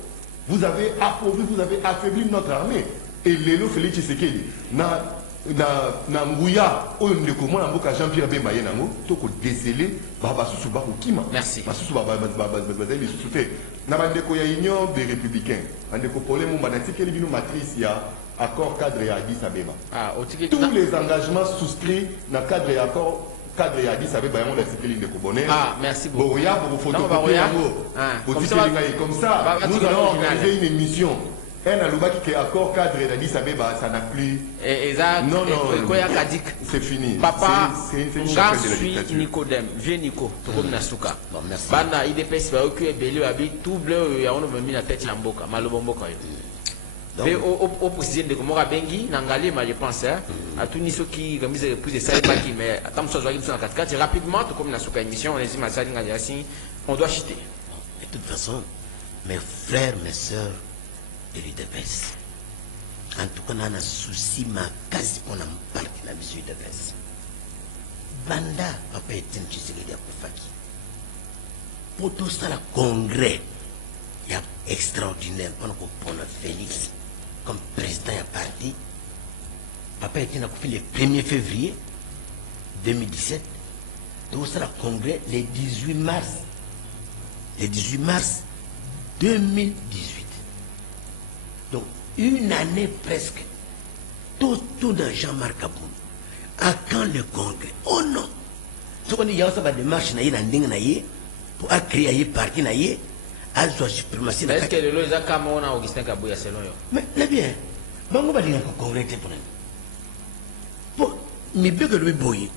Vous avez appauvri, vous avez affaibli notre armée. Et Lélo Félix Tshisekedi. Na nguya oyo ndeko mwana mboka Jean-Pierre Bemba ye nango toko déceler baba susu ba kokima merci basusu baba bazali susuté na bandeko ya union des républicains bandeko problème mba natikeli bino matrice ya accord cadre ya Addis Abeba tous les engagements souscrits na cadre ya accord cadre ya Addis Abeba yango natikeli ndeko bonheur merci beaucoup boya pour photocopier yango comme ça nous allons organiser une émission. Un alobaki qui est accord cadre d'Addis Abeba, ça n'a plus. Non, c'est fini. Papa, je suis Nicodème, vieux Nico, comme Nasuka. Bana, il dépêche, il va occuper Bélio, tout bleu, il y a un mis la tête à Mboka, Malobomboka. Au président de Komora Bengi, Nangali, je pense, à tous ceux qui ont mis plus de ça, mais attends, je vais sur la 4 rapidement, comme Nasuka émission, on est ici, on doit chuter. De toute façon, mes frères, mes soeurs, de l'UDPS. En tout cas, on a un souci, mais quasi on a parlé de la mission UDPS. Banda, papa est un Tshisekedi à Koufaki. Pour tout ça, le congrès, il y a extraordinaire. On a Félix comme président du parti. Papa est un le 1er février 2017. Tout ça, le congrès, le 18 mars. Le 18 mars 2018. Donc, une année presque, tout dans Jean-Marc Aboum. À quand le congrès? Oh non! Ce qu'on dit, il y a une démarche pour créer un parti, à la suprématie. Est-ce que le Loïsa Cameroun a Augustin Kabouya selon vous? Mais, là bien, on va dire que le congrès est pour mais bien que lui boye,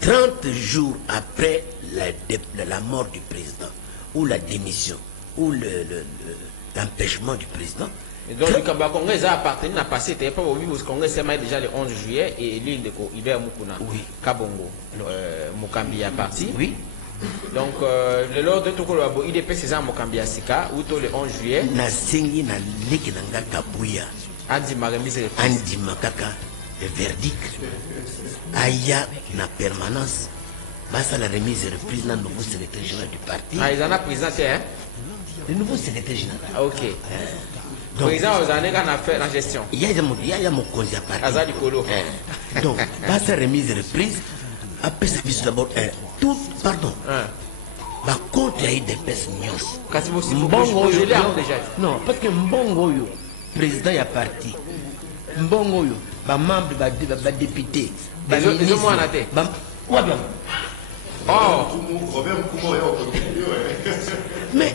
30 jours après la mort du président, ou la démission, ou l'empêchement du président, et donc le Congrès a appartenu à passer, il n'y a pas oublié parce que le Congrès s'est déjà le 11 juillet et l'île de Iber Mukuna, Kabongo, Mukambi a parti. Oui. Donc le lot de tout le monde, il est c'est ça Mukambi a Sika, ou le 11 juillet. Na sengi na leki nanga Kabouya. Andi Maremise. Andi Makaka, le verdict. Aya na permanence. Basta la remise et reprise dans le nouveau secrétaire général du parti. Ah, ils en ont présenté, hein? Le nouveau secrétaire général. Ah, ok. Donc, président, vous en avez fait la gestion. Il y a mon conseil à partir. Azad Kolo. Donc, basta remise et reprise. Après, c'est d'abord tout, pardon. Par contre, il y a eu des pèses nyos. Mbongo, je l'ai déjà. Non, parce que Mbongo, président, il y a parti. Mbongo, membre, député. Ils ont moins la tête. Oh! Mais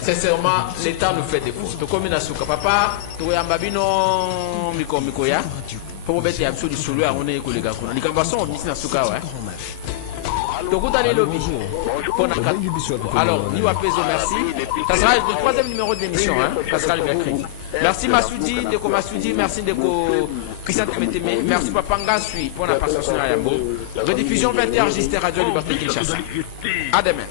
sincèrement, l'État nous fait défaut. Donc, comme il a souka, papa, tu es un babino, mikoya. Pour mettre un peu de solo à on est collègue. Les gambassons ont mis na souka, ouais. Donc, vous allez lobby. Alors, nous appelons merci. Ça sera le troisième numéro de l'émission, hein. Ça sera le mercredi. Merci Massoudi, Deko Massoudi, merci Deko Christian Temeteme, merci Papanga Sui pour la passation à Yambo. Rediffusion 20h, Gisté Radio Liberté Kinshasa. À demain.